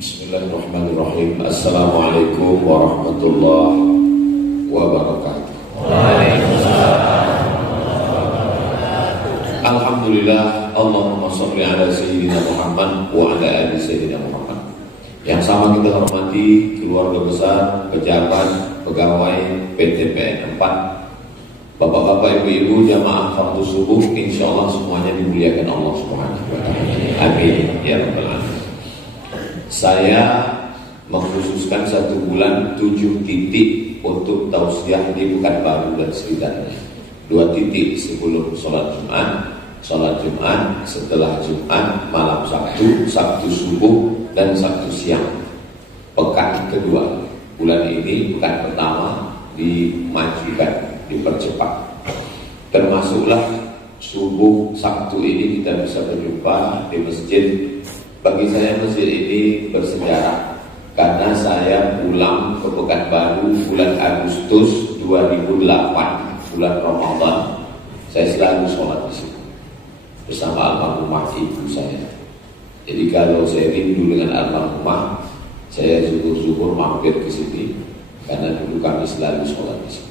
Bismillahirrahmanirrahim. Assalamualaikum warahmatullahi wabarakatuh. Alhamdulillah, Allahumma sholli ala sayyidina Muhammad wa ala ali sayyidina Muhammad. Yang sama kita hormati keluarga besar, pejabat, pegawai PT PN 4, bapak-bapak, ibu-ibu, jamaah fardu subuh, insyaallah semuanya dimuliakan Allah Subhanahu wa taala. Amin ya rabbal alamin. Saya mengkhususkan 1 bulan 7 titik untuk tausiah di Pekanbaru dan sekitarnya. 2 titik sebelum sholat Jumat, setelah Jumat, malam Sabtu, Sabtu subuh, dan Sabtu siang. Pekan kedua, bulan ini pekan pertama dimajukan, dipercepat. Termasuklah subuh Sabtu ini kita bisa berjumpa di masjid. Bagi saya masjid ini bersejarah karena saya pulang ke Pekanbaru bulan Agustus 2008, bulan Ramadan. Saya selalu sholat di sini bersama almarhumah ibu saya. Jadi kalau saya rindu dengan almarhumah, saya syukur-syukur mampir ke sini karena dulu kami selalu sholat di sini.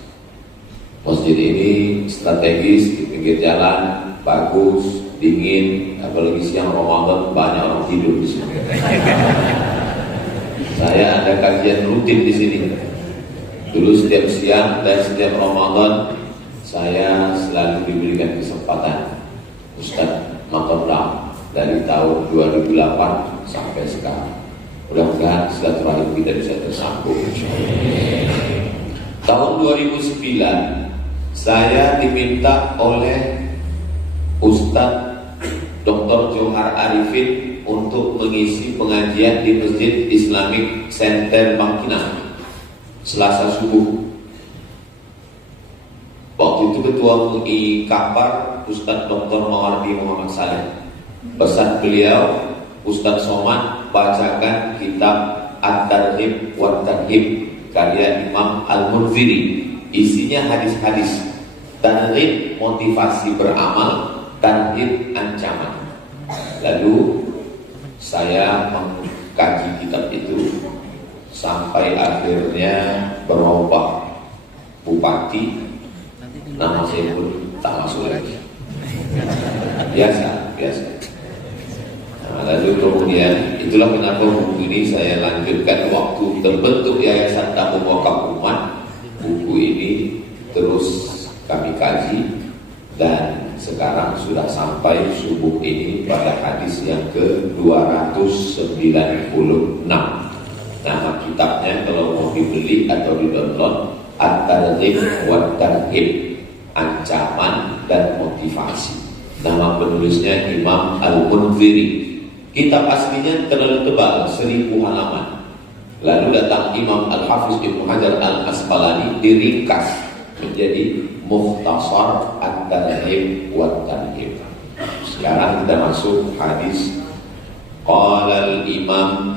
Masjid ini strategis di pinggir jalan, bagus, dingin, apalagi siang Ramadan banyak orang tidur di sini. Saya ada kajian rutin di sini. Dulu setiap siang dan setiap Ramadan saya selalu diberikan kesempatan Ustaz Matoblang dari tahun 2008 sampai sekarang. Mudah-mudahan silaturahim kita bisa tersambung. Tahun 2009 saya diminta oleh Ustaz Dr. Johar Arifin untuk mengisi pengajian di Masjid Islamic Center Bangkinang Selasa subuh. Waktu itu Ketua MUI Kapar Ustaz Dr. Mawardi Muhammad Saleh. Pesan beliau, Ustaz Somad bacakan kitab At-Targhib wa Tarhib karya Imam Al-Munziri. Isinya hadis-hadis targhib motivasi beramal, tarhib ancaman. Lalu saya mengkaji kitab itu sampai akhirnya berubah bupati, nama saya pun tak masuk lagi. Biasa. Nah, lalu kemudian itulah kenapa buku ini saya lanjutkan waktu terbentuk Yayasan Tabung Wakaf Umat. Buku ini terus kami kaji dan sekarang sudah sampai subuh ini pada hadis yang ke-296. Nama kitabnya kalau mau dibeli atau di-download, At-Targhib wa Tarhib, ancaman dan motivasi. Nama penulisnya Imam Al-Munziri. Kitab aslinya terlalu tebal, 1000 halaman. Lalu datang Imam Al-Hafiz Ibnu Hajar Al-Asqalani diringkas menjadi Mukhtasar At-Targhib wa Tarhib. Sekarang kita masuk hadis. Qala al-Imam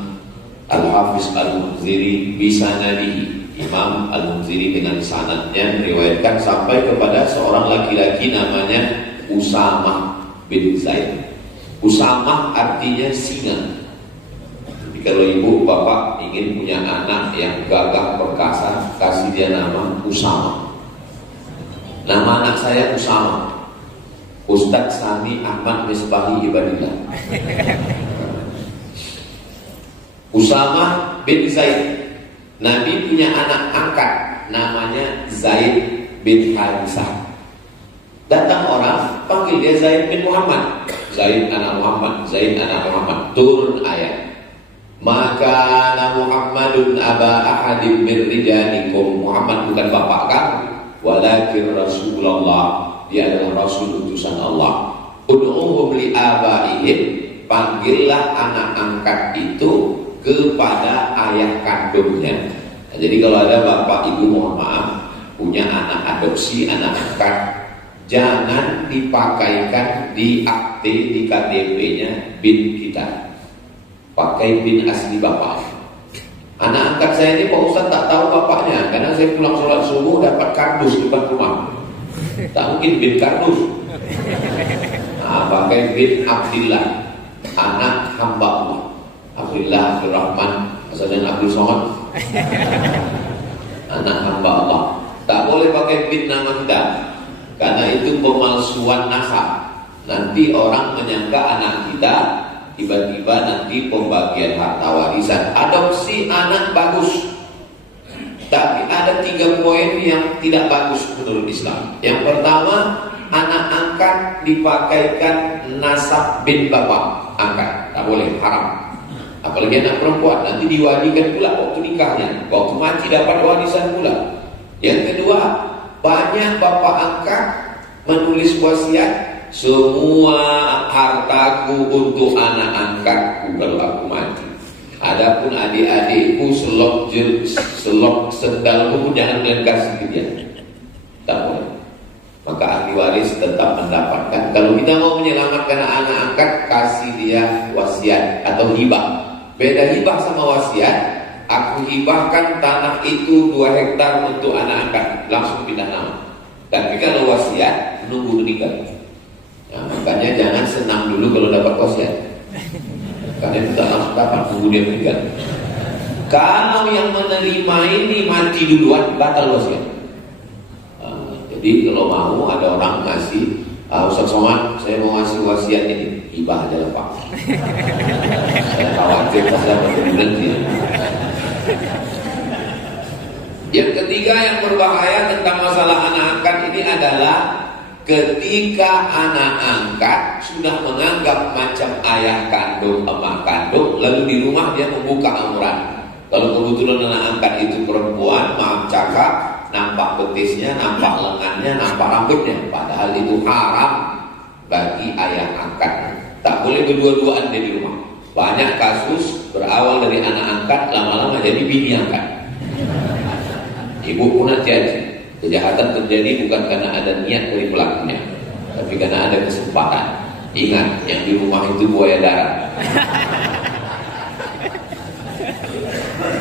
Al-Hafiz Al-Munziri bisanadihi. Imam Al-Munziri dengan sanadnya meriwayatkan sampai kepada seorang laki-laki namanya Usamah bin Zaid. Usamah artinya singa. Jadi kalau ibu bapak ingin punya anak yang gagah perkasa, kasih dia nama Usamah. Nama anak saya Usamah, Ustadz Sami Ahmad Misbahi Ibadillah. Usamah bin Zaid. Nabi punya anak angkat namanya Zaid bin Harisah. Datang orang panggil dia Zaid bin Muhammad. Zaid anak Muhammad, Zaid anak Muhammad. Turun ayat. Maka Muhammadun aba ahadim min rijalikum. Muhammad bukan bapak kamu, walakin Rasulullah, dia adalah Rasul utusan Allah. Ud'uhum li abaihim, panggillah anak angkat itu kepada ayah kandungnya. Nah, jadi kalau ada bapak ibu mohon maaf punya anak adopsi, anak angkat, jangan dipakaikan di akte, di KTP-nya bin kita. Pakai bin asli bapak. Anak angkat saya ini Pak Ustaz tak tahu bapaknya, karena saya pulang sholat subuh dapat kardus di depan rumah. Tak mungkin bin kardus. Nah, pakai bin Abdillah, anak hamba Allah. Abdillah, Abdul Rahman, maksudnya Abdul Somad, anak hamba Allah. Tak boleh pakai bin nama kita, karena itu pemalsuan nasab. Nanti orang menyangka anak kita, tiba-tiba nanti pembagian harta warisan. Adopsi anak bagus, tapi ada 3 poin yang tidak bagus menurut Islam. Yang pertama, anak angkat dipakaikan nasab bin bapak angkat, tak boleh, haram. Apalagi anak perempuan, nanti diwadikan pula waktu nikahnya, waktu mati dapat warisan pula. Yang kedua, banyak bapak angkat menulis wasiat, semua hartaku untuk anak angkatku kalau aku mati. Adapun adik-adikku selok sendalku pun jangan kalian kasih ke dia. Tak boleh. Maka ahli waris tetap mendapatkan. Kalau kita mau menyelamatkan anak angkat, kasih dia wasiat atau hibah. Beda hibah sama wasiat. Aku hibahkan tanah itu 2 hektar untuk anak angkat, langsung pindah nama. Tapi kalau wasiat, menunggu meninggal. Nah, makanya jangan senang dulu kalau dapat wasiat, karena itu tak langsung dapat, tunggu dia meninggal. Kalau yang menerima ini mati duluan, batal wasiat. Jadi kalau mau ada orang ngasih, Ustaz Somad, saya mau ngasih wasiat ini, hibah aja lah Pak. Saya khawatir pas dapat nanti. Yang ketiga yang berbahaya tentang masalah anak angkat ini adalah ketika anak angkat sudah menganggap macam ayah kandung, emak kandung, lalu di rumah dia membuka aurat. Kalau kebetulan anak angkat itu perempuan, maaf cakap, nampak betisnya, nampak lengannya, nampak rambutnya, padahal itu haram bagi ayah angkat. Tak boleh berdua-duaan dia di rumah. Banyak kasus berawal dari anak angkat, lama-lama jadi bini angkat. Ibu pun hati-hati. Kejahatan terjadi bukan karena ada niat dari pelakunya, tapi karena ada kesempatan. Ingat, yang di rumah itu buaya darat.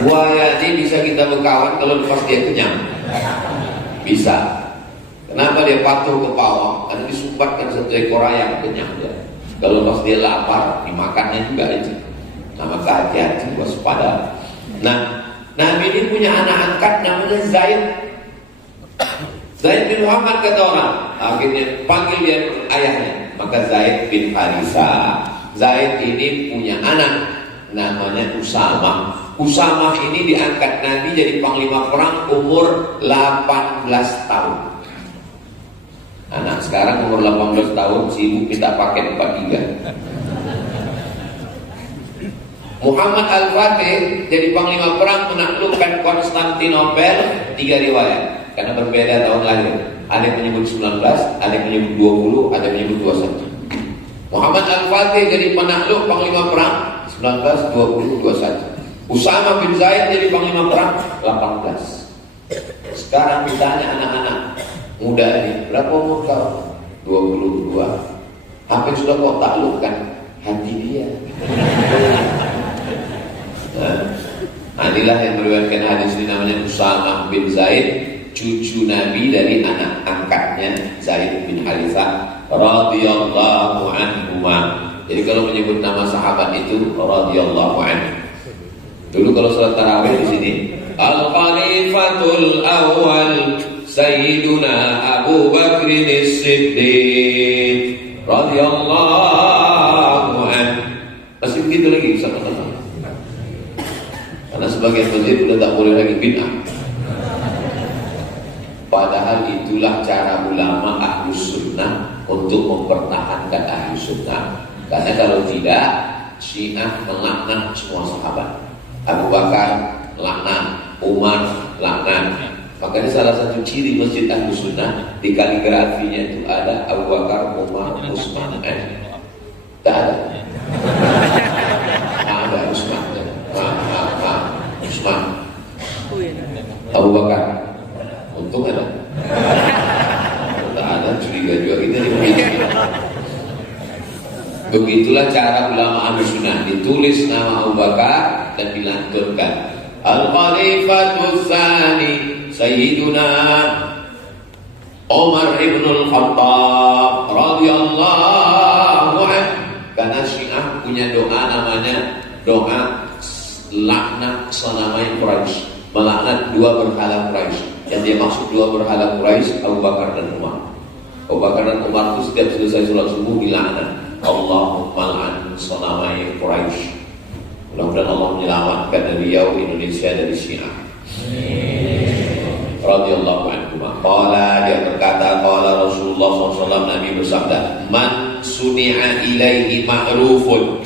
Buaya ini bisa kita berkawan kalau lepas dia kenyang. Bisa. Kenapa dia patuh ke pawang? Karena disumbatkan 1 ekor ayam, kenyang dia. Kalau pas dia lapar, dimakannya juga aja. Nah, maka hati-hati, waspada. Nah, Nabi ini punya anak angkat namanya Zaid. Zaid bin Muhammad kata orang. Akhirnya panggil dia ayahnya. Maka Zaid bin Harisa. Zaid ini punya anak namanya Usamah. Usamah ini diangkat Nabi jadi panglima perang umur 18 tahun. Anak sekarang umur 18 tahun sibuk minta paket 43. Muhammad Al-Fatih jadi panglima perang menaklukkan Konstantinopel. 3 riwayat karena berbeda tahun lahir. Ada yang menyebut 19, ada yang menyebut 20, ada yang menyebut 21. Muhammad Al-Fatih jadi penakluk panglima perang 19, 20, 21. Usama bin Zaid jadi panglima perang 18. Sekarang ditanya anak-anak muda ini, berapa umur kau? 22. Apa yang sudah kau taklukkan? Hati dia. Nah, inilah yang meriwayatkan hadis ini namanya Usamah bin Zaid, cucu Nabi dari anak angkatnya Zaid bin Harithah radhiyallahu anhuma. Jadi kalau menyebut nama sahabat itu radhiyallahu anhu. Dulu kalau salat tarawih di sini, Al-Khalifatul Awwal Sayyiduna Abu Bakr As-Siddiq radhiyallahu anhu. Masih begitu lagi sama-sama. Karena sebagian masjid sudah tak boleh lagi bid'ah. Padahal itulah cara ulama Ahlus Sunnah untuk mempertahankan Ahlus Sunnah. Karena kalau tidak, Syiah melaknat semua sahabat. Abu Bakar laknat, Umar laknat. Makanya salah satu ciri masjid Ahlus Sunnah di kaligrafinya itu ada Abu Bakar, Umar, Utsman. Tak ada. Ada Utsman. Utsman. Abu Bakar. Untung ada. Tak ada, curiga juga kita dibikin. Begitulah cara ulama Ahlus Sunnah. Ditulis nama Abu Bakar dan dilanturkan. Al-Khalifatul Tsani Sayyiduna Umar ibn al-Khattab radhiyallahu doa laknat sanamai Quraisy, melaknat dua berhala Quraisy. Yang dia maksud dua berhala Quraisy, Abu Bakar dan Umar. Abu Bakar dan Umar itu setiap selesai sholat subuh dilaknat, Allahumma la'an sanamai Quraisy. Mudah-mudahan Allah menyelamatkan beliau Indonesia dari Syiah. Radhiyallahu anhu. Qala, dia berkata, qala Rasulullah SAW, Nabi bersabda, man suni'a ilaihi ma'rufun,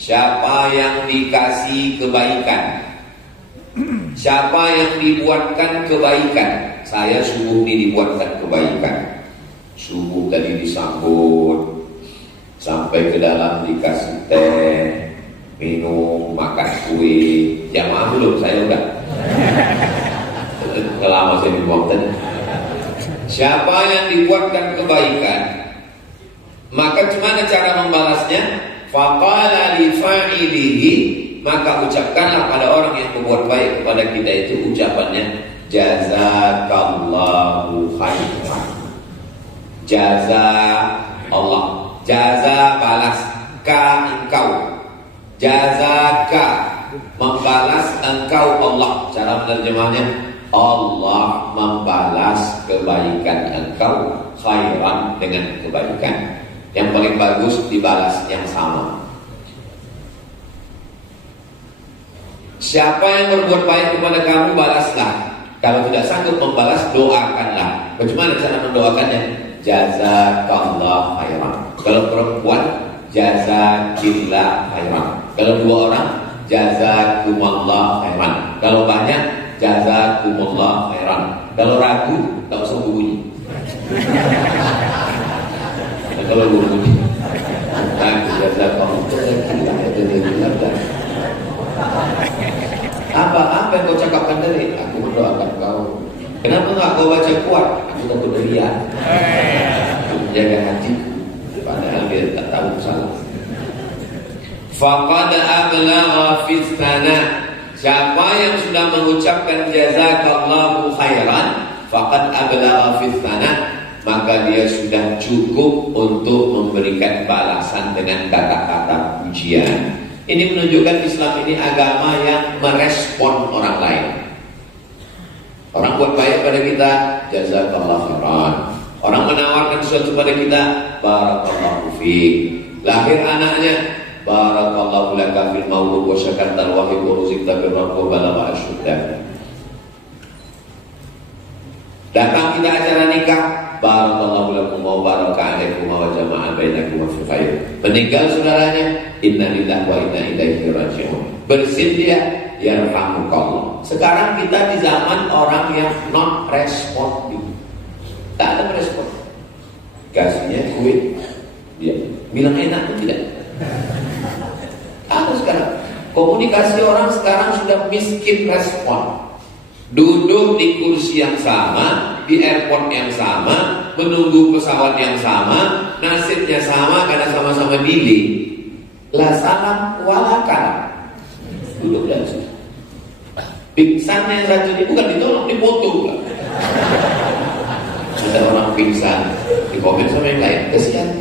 siapa yang dikasih kebaikan, siapa yang dibuatkan kebaikan. Saya subuh ini dibuatkan kebaikan. Subuh tadi disambut, sampai ke dalam dikasih teh, minum, makan kue. Jamaah belum, saya udah lama saya dibuat tadi. Siapa yang dibuatkan kebaikan, maka gimana cara membalasnya? Faqala li fa'ilihi, maka ucapkanlah pada orang yang berbuat baik kepada kita itu ucapannya, jazakallahu khairan. Jaza Allah, jaza balas, ka engkau, jazaka membalas engkau Allah. Cara menerjemahnya, Allah membalas kebaikan engkau khairan, dengan kebaikan. Yang paling bagus dibalas yang sama. Siapa yang berbuat baik kepada kamu, balaslah. Kalau tidak sanggup membalas, doakanlah. Bagaimana cara mendoakannya? Jazakallah khairan. Kalau perempuan, jazakillah khairan. Kalau dua orang, jazakumallah khairan. Kalau banyak, jazakumullah khairan. Kalau ragu, tak usah bunyi. Kalau bunyi, apa yang kau cakapkan tadi? Aku mendoakan kau. Kenapa enggak kau baca kuat? Aku takut ria. Menjaga hatiku, padahal dia tak tahu salah. Faqad ablagha fi sana. Siapa yang sudah mengucapkan jazakallahu khairan, faqad ablagha fi sana, maka dia sudah cukup untuk memberikan balasan dengan kata-kata pujian. Ini menunjukkan Islam ini agama yang merespon orang lain. Orang buat baik pada kita, jazakallahu khairan. Orang menawarkan sesuatu pada kita, barakallahu fiik. Lahir anaknya, barakallahu laka fil maulud wa syakartal wahid wa ruzikta birran wa balagha asyuddah. Datang kita acara nikah, barakallahu lakum wa baraka alaikum wa jama'a bainakum fi khair. Meninggal saudaranya, inna lillahi wa inna ilaihi raji'un. Bersin dia, yarhamukallah. Sekarang kita di zaman orang yang non responsif. Tak ada respon. Kasihnya kue, dia bilang enak pun tidak. Apa sekarang? Komunikasi orang sekarang sudah miskin respon. Duduk di kursi yang sama, di airport yang sama, menunggu pesawat yang sama, nasibnya sama karena sama-sama delay. La salam walakal. Duduk dan sudah. Pingsan yang satu ini bukan ditolong, dipoto pula. Ada orang pingsan, di komen sama yang lain, kesian.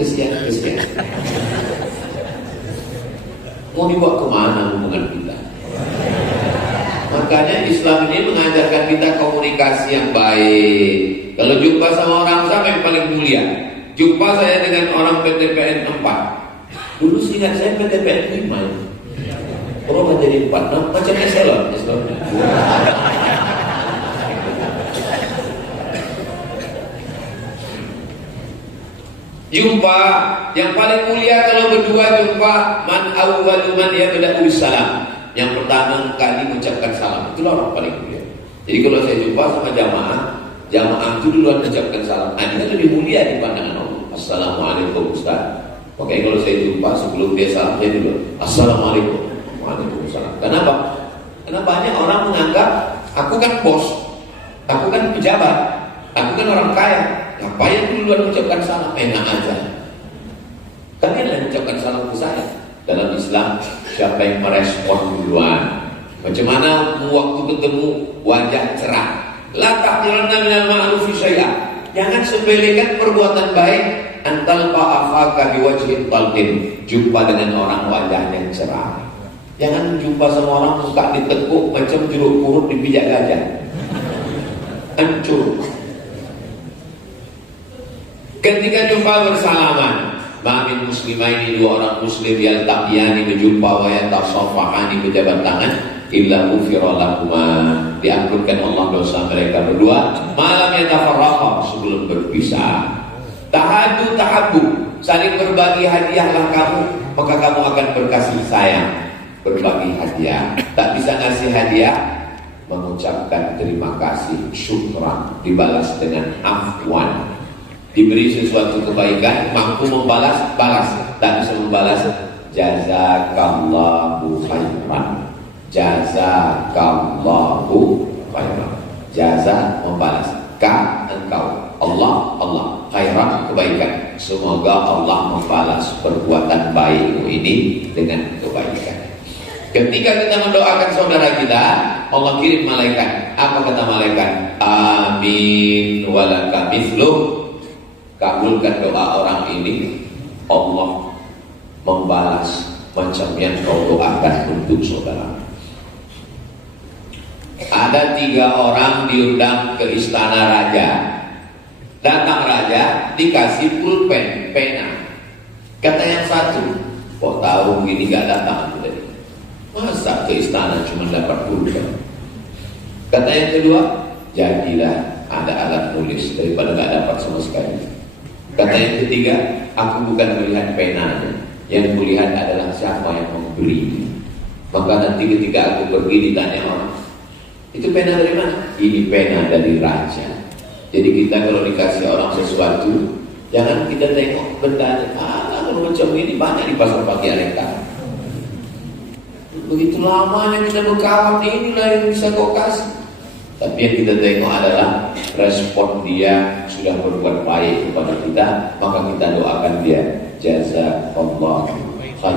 Mau dibawa kemana hubungan kita? Makanya Islam ini mengajarkan kita komunikasi yang baik. Kalau jumpa sama orang sama yang paling mulia. Jumpa saya dengan orang PTPN 4. Dulu ingat saya PTPN 5. Berubah jadi 4. Nah, macam eselon. Jumpa yang paling mulia kalau berdua jumpa, man awwalu man yabda'u salam. Yang pertama kali mengucapkan salam, itulah orang paling mulia. Jadi kalau saya jumpa sama jamaah itu duluan mengucapkan salam. Nah, itu lebih mulia di pandangan Allah. Assalamualaikum Ustaz. Oke, kalau saya jumpa sebelum dia salam, dia dulu Assalamualaikum. Waalaikumsalam. Kenapa? Karena banyak orang menganggap aku kan bos, aku kan pejabat, aku kan orang kaya. Ngapain duluan mengucapkan salam? Enak aja. Kalian yang mengucapkan salam ke saya. Dalam Islam, siapa yang merespon duluan? Macam mana waktu ketemu wajah cerah? La taqiranna minal ma'rufi syai'an. Jangan sepelekan perbuatan baik. Antal fa'afaka biwajhin talqin. Jumpa dengan orang wajahnya cerah. Jangan jumpa sama orang muka ditekuk macam jeruk purut dipijak gajah. Hancur. Ketika jumpa bersalaman, ma'amin muslimaini, dua orang muslim yang takyani berjumpa wa yatasafahani berjabat tangan, illa ghufira lahuma, diampunkan Allah dosa mereka berdua malam yatafarraqa, sebelum berpisah. Tahadu tahabbu, saling berbagi hadiahlah kamu, maka kamu akan berkasih sayang. Berbagi hadiah, tak bisa ngasih hadiah, mengucapkan terima kasih, syukran, dibalas dengan afwan. Diberi sesuatu kebaikan, mampu membalas, balas. Tak bisa membalas, jazakallahu khairan. Jazakallahu khairan. Jaza, membalas. Ka, engkau. Allah, Allah. Khairan, kebaikan. Semoga Allah membalas perbuatan baikmu ini dengan kebaikan. Ketika kita mendoakan saudara kita, Allah kirim malaikat. Apa kata malaikat? Amin walaka mithluh. Kabulkan doa orang ini, Allah membalas macam yang kau doakan untuk saudara. Ada 3 orang diundang ke istana raja. Datang raja, dikasih pulpen, pena. Kata yang satu, kok tahu gini gak datang aku tadi? Masa ke istana cuma dapat pulpen? Kata yang kedua, jadilah ada alat tulis daripada gak dapat sama sekali. Kata yang ketiga, aku bukan melihat penanya, yang kulihat adalah siapa yang memberi. Maka nanti ketika aku pergi ditanya orang, itu pena dari mana? Ini pena dari raja. Jadi kita kalau dikasih orang sesuatu, jangan kita tengok bendanya. Kalau macam ini banyak di pasar pagi Aleka. Begitu lamanya kita berkawan, inilah yang bisa kau kasih. Tapi yang kita tengok adalah respon dia sudah berbuat baik kepada kita, maka kita doakan dia, jazakallahu khairan.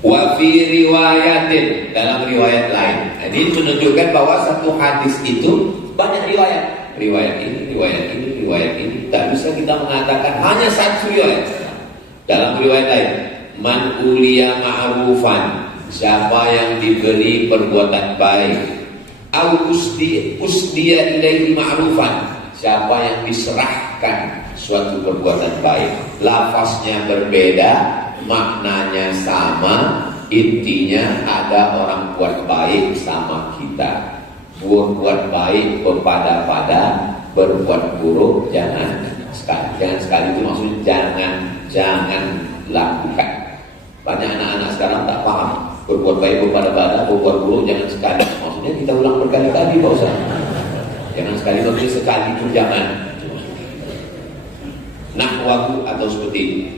Wa fi riwayatin, dalam riwayat lain. Ini menunjukkan bahwa satu hadis itu banyak riwayat. Riwayat ini, riwayat ini, riwayat ini. Tak bisa kita mengatakan hanya satu riwayat. Dalam riwayat lain, man uliya ma'rufan, siapa yang diberi perbuatan baik, au usdiya ilaihi ma'rufan, siapa yang diserahkan suatu perbuatan baik. Lafaznya berbeda, maknanya sama, intinya ada orang buat baik sama kita. Berbuat baik kepada berbuat buruk jangan sekali. Jangan sekali itu maksudnya jangan lakukan. Banyak anak-anak sekarang tak paham. Berbuat baik kepada berbuat buruk jangan sekali. Maksudnya kita ulang berkali-kali, Pak Ustaz. Jangan sekali, maksudnya sekali itu jangan. Nahwahu atau seperti ini.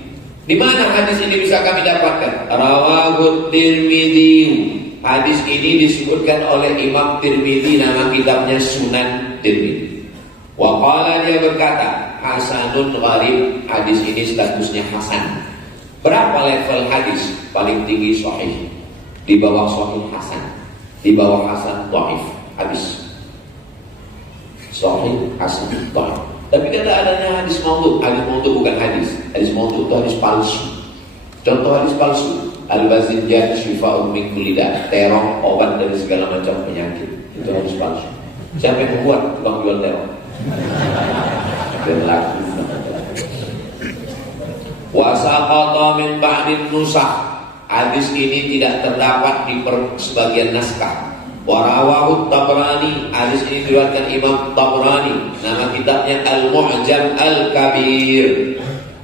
Di mana hadis ini bisa kami dapatkan? Rawahu Tirmidzi. Hadis ini disebutkan oleh Imam Tirmidzi, nama kitabnya Sunan Tirmidzi. Wa qala, dia berkata, hasanun gharib. Hadis ini statusnya hasan. Berapa level hadis? Paling tinggi sahih, di bawah sahih hasan, di bawah hasan dhaif. Hadis sahih hasan dhaif. Tapi kada adanya hadis maudhu. Hadis maudhu bukan hadis. Hadis maudhu itu hadis palsu. Contoh hadis palsu, al-bazinjan syifa'un min kulli da', terong obat dari segala macam penyakit. Itu hadis palsu. Siapa yang membuat tukang jual terong? Dan laku. Wa saqata min ba'din nusakh. Hadis ini tidak terdapat di sebagian naskah. Wa rawahu Tabrani. Hadis ini diriwayatkan Imam Tabrani. Nama kitabnya Al-Mu'jam Al-Kabir.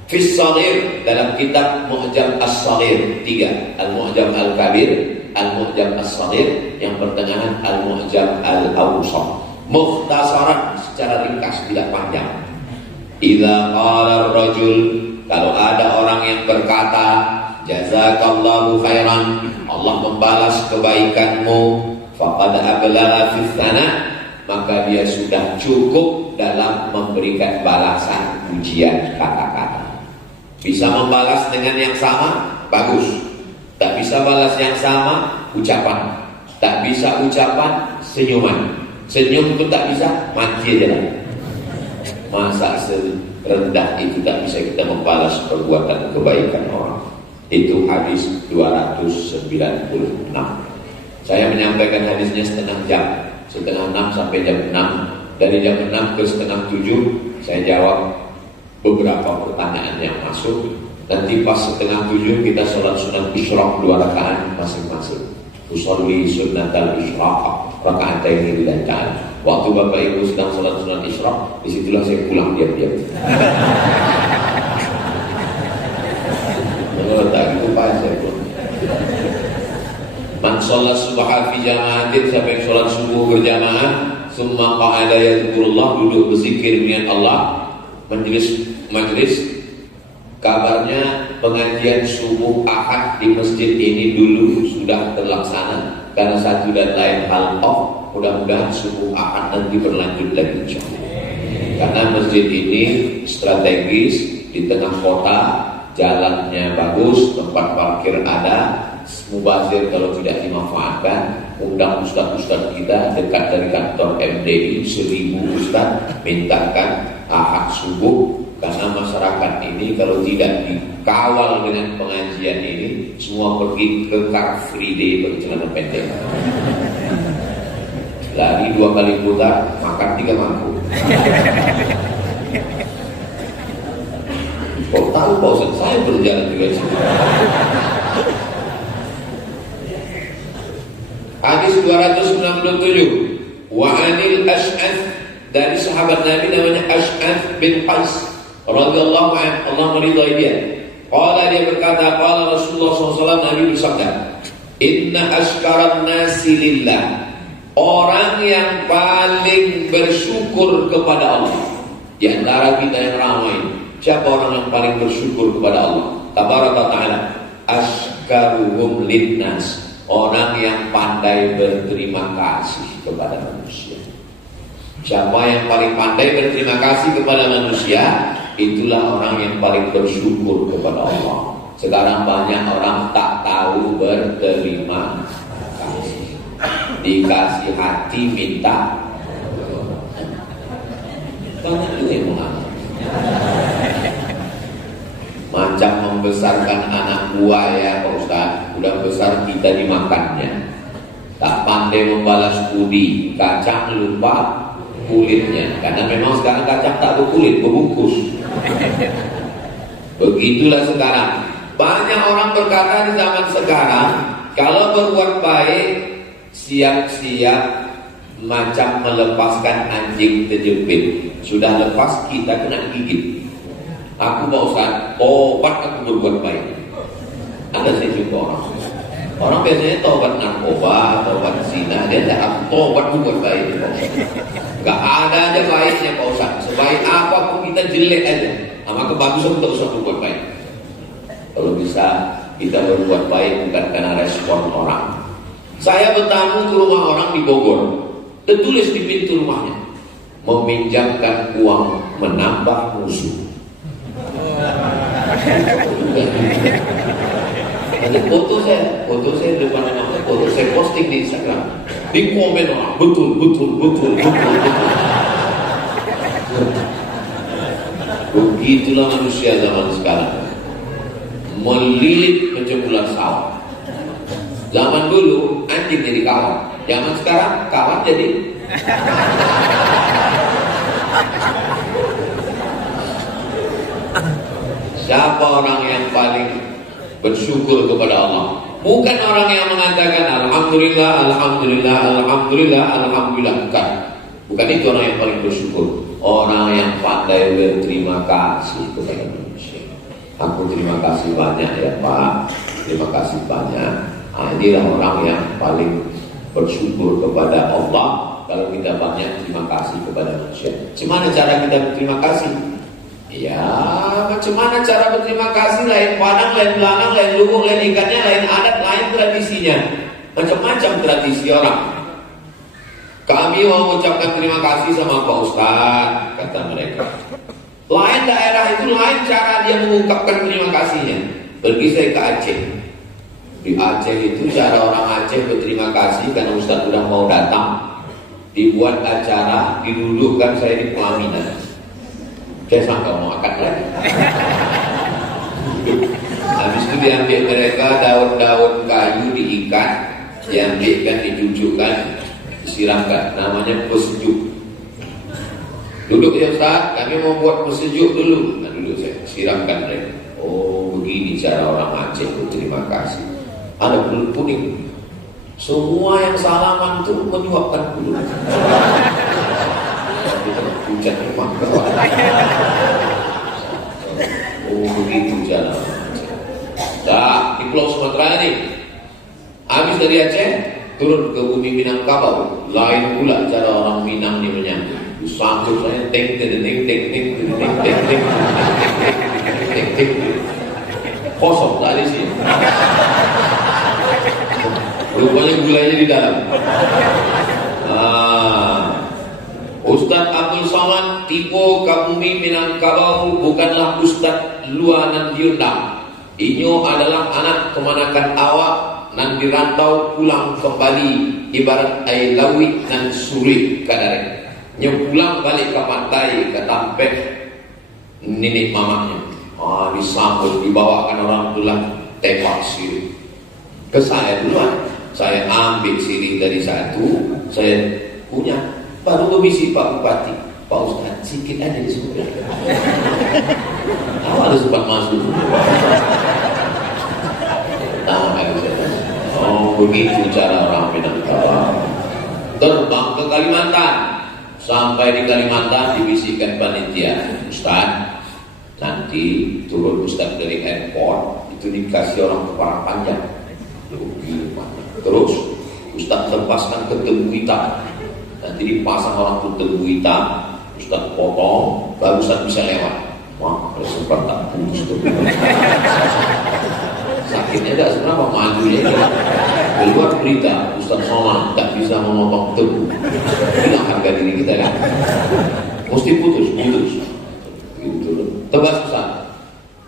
Fis Shaghir, dalam kitab Mu'jam As-Shaghir 3. Al-Mu'jam Al-Kabir, Al-Mu'jam As-Shaghir, yang pertengahan Al-Mu'jam Al-Awsat. Mukhtasaran, secara ringkas, tidak panjang. Idza qala ar-rajul, kalau ada orang yang berkata, jazakallahu khairan, Allah membalas kebaikanmu, faqad ablagha fi tsana, maka dia sudah cukup dalam memberikan balasan pujian kata-kata. Bisa membalas dengan yang sama, bagus. Tak bisa balas yang sama, ucapan. Tak bisa ucapan, senyuman. Senyum itu tak bisa, mati aja lah. Masa serendah itu tak bisa kita membalas perbuatan kebaikan orang. Itu hadis 296. Saya menyampaikan hadisnya setengah jam, setengah 6 sampai jam 6. Dari jam 6 ke setengah 7 saya jawab beberapa pertanyaan yang masuk. Nanti pas setengah 7 kita sholat sunat isyraq 2 rakaat masing-masing. Usolli sunnatal isyraq raka'ataini lillahi. Waktu Bapak Ibu sedang sholat sunat isyraq, disitulah saya pulang diam-diam. Kalau tak gitu Pak, saya pulang. Man sholat subha fi jama'atin, siapa yang sholat subuh berjamaah, summa qa'ada yadhkurullah, duduk berzikir dengan Allah, majlis. Kabarnya pengajian subuh Ahad di masjid ini dulu sudah terlaksana karena satu dan lain hal off. Mudah-mudahan subuh Ahad nanti berlanjut lagi insyaallah. Karena masjid ini strategis di tengah kota, jalannya bagus, tempat parkir ada, mubazir kalau tidak dimanfaatkan. Undang ustaz-ustaz kita dekat dari kantor MDI 1000 ustaz, mintakan Ahad subuh. Karena masyarakat ini kalau tidak dikawal dengan pengajian ini, semua pergi ke Car Free Day bercelana pendek. Lari 2 kali putar, makan 3 mangkuk. Kau tahu Pak Ustaz, saya berjalan juga di sini. Hadis 297. Wa anil Ash'ath, dari sahabat Nabi namanya Ash'ath bin Qais radhiyallahu anhu, Allah meridhai dia. Qala, dia berkata, qala Rasulullah SAW, Nabi bersabda, inna ashkaran nasi lillah, orang yang paling bersyukur kepada Allah di antara kita yang ramai, siapa orang yang paling bersyukur kepada Allah tabaraka ta'ala? Ashkaruhum linnas, orang yang pandai berterima kasih kepada manusia. Siapa yang paling pandai berterima kasih kepada manusia, itulah orang yang paling bersyukur kepada Allah. Sekarang banyak orang tak tahu berterima kasih. Dikasih hati minta, banyak juga yang mengalami. Macam membesarkan anak buah ya Pak Ustaz, udah besar kita dimakannya. Tak pandai membalas budi, kacang lupa kulitnya. Karena memang sekarang kacang tak berkulit, berbungkus. Begitulah sekarang. Banyak orang berkata di zaman sekarang, kalau berbuat baik, siap-siap macam melepaskan anjing terjepit. Sudah lepas, kita kena gigit. Aku Pak Ustaz, obat aku berbuat baik. Ada saya jumpa orang. Orang biasanya tobat narkoba, tobat zina, dia tak tobat berbuat baik. Gak ada aja baiknya Pak Ustaz. Sebaik apapun kita jelek aja. Maka bagusan kita usah berbuat baik. Kalau bisa kita berbuat baik bukan karena respon orang. Saya bertamu ke rumah orang di Bogor. Tertulis di pintu rumahnya, meminjamkan uang menambah musuh. Ada foto saya depan nama, foto saya posting di Instagram. Di komen orang, betul. Begitulah manusia zaman sekarang, melilit macam ular sawah. Zaman dulu anjing jadi kawan, zaman sekarang kawan jadi siapa orang yang paling bersyukur kepada Allah? Bukan orang yang mengatakan alhamdulillah. Bukan itu orang yang paling bersyukur. Orang yang pandai berterima kasih kepada manusia. Aku terima kasih banyak ya Pak, terima kasih banyak. Inilah orang yang paling bersyukur kepada Allah. Kalau kita banyak terima kasih kepada manusia. Gimana cara kita berterima kasih? Ya, macam mana cara berterima kasih? Lain padang, lain belanang, lain lubuk, lain ikatnya, lain adat, lain tradisinya. Macam-macam tradisi orang. Kami mau mengucapkan terima kasih sama Pak Ustaz, kata mereka. Lain daerah itu lain cara dia mengungkapkan terima kasihnya. Pergi saya ke Aceh. Di Aceh itu cara orang Aceh berterima kasih karena Ustaz sudah mau datang. Dibuat acara, didudukkan saya di pelaminan. Saya sangka mau akad lagi. Habis itu diambil mereka daun-daun kayu diikat, diambilkan, dicucukkan, disiramkan. Namanya pesejuk. Duduk ya Ustaz, kami mau buat pesejuk dulu. Nah dulu saya siramkan mereka. Oh begini cara orang Aceh itu, terima kasih. Ada kulit kuning. Semua yang salaman itu menyuapkan kulit. Hujan memang. Oh begitu cara. Nah, di Pulau Sumatera ini, habis dari Aceh turun ke bumi Minangkabau, lain pula cara orang Minang ini menyambut. Sambut saya ting ting ting ting ting ting ting ting ting ting, kosong tadi sih. Rupanya gulanya di dalam. Ustadz Abdul Somad tipe Kabumi Minangkabau bukanlah Ustadz luanan diundang. Inyo adalah anak kemanakan awak nan dirantau pulang kembali ibarat air lawi nan suri kadare. Nyo pulang balik ke pantai ke Tampek nenek mamanya. Disambut dibawakan orang tulang tembak sirih. Ke saya duluan. Saya ambil sirih dari satu, saya punya. Baru berbisi Pak Bupati, Pak Ustaz, sikit aja disebut. Awal sempat masuk. Oh begitu cara orang Minangkabau. Terbang ke Kalimantan. Sampai di Kalimantan dibisikkan panitia, Ustaz, nanti turun Ustaz dari airport itu dikasih orang kepala panjang. Terus Ustaz lepaskan ke tebu hitam. Nanti dipasang orang tuh tebu hitam, Ustaz potong, baru Ustaz bisa lewat. Wah, kalau sempat tak putus tuh. Sakitnya tidak seberapa, majunya itu. Keluar berita, Ustaz Somad tak bisa memotong tebu. Hilang harga diri kita kan. Mesti putus. Gitu. Tebas Ustaz.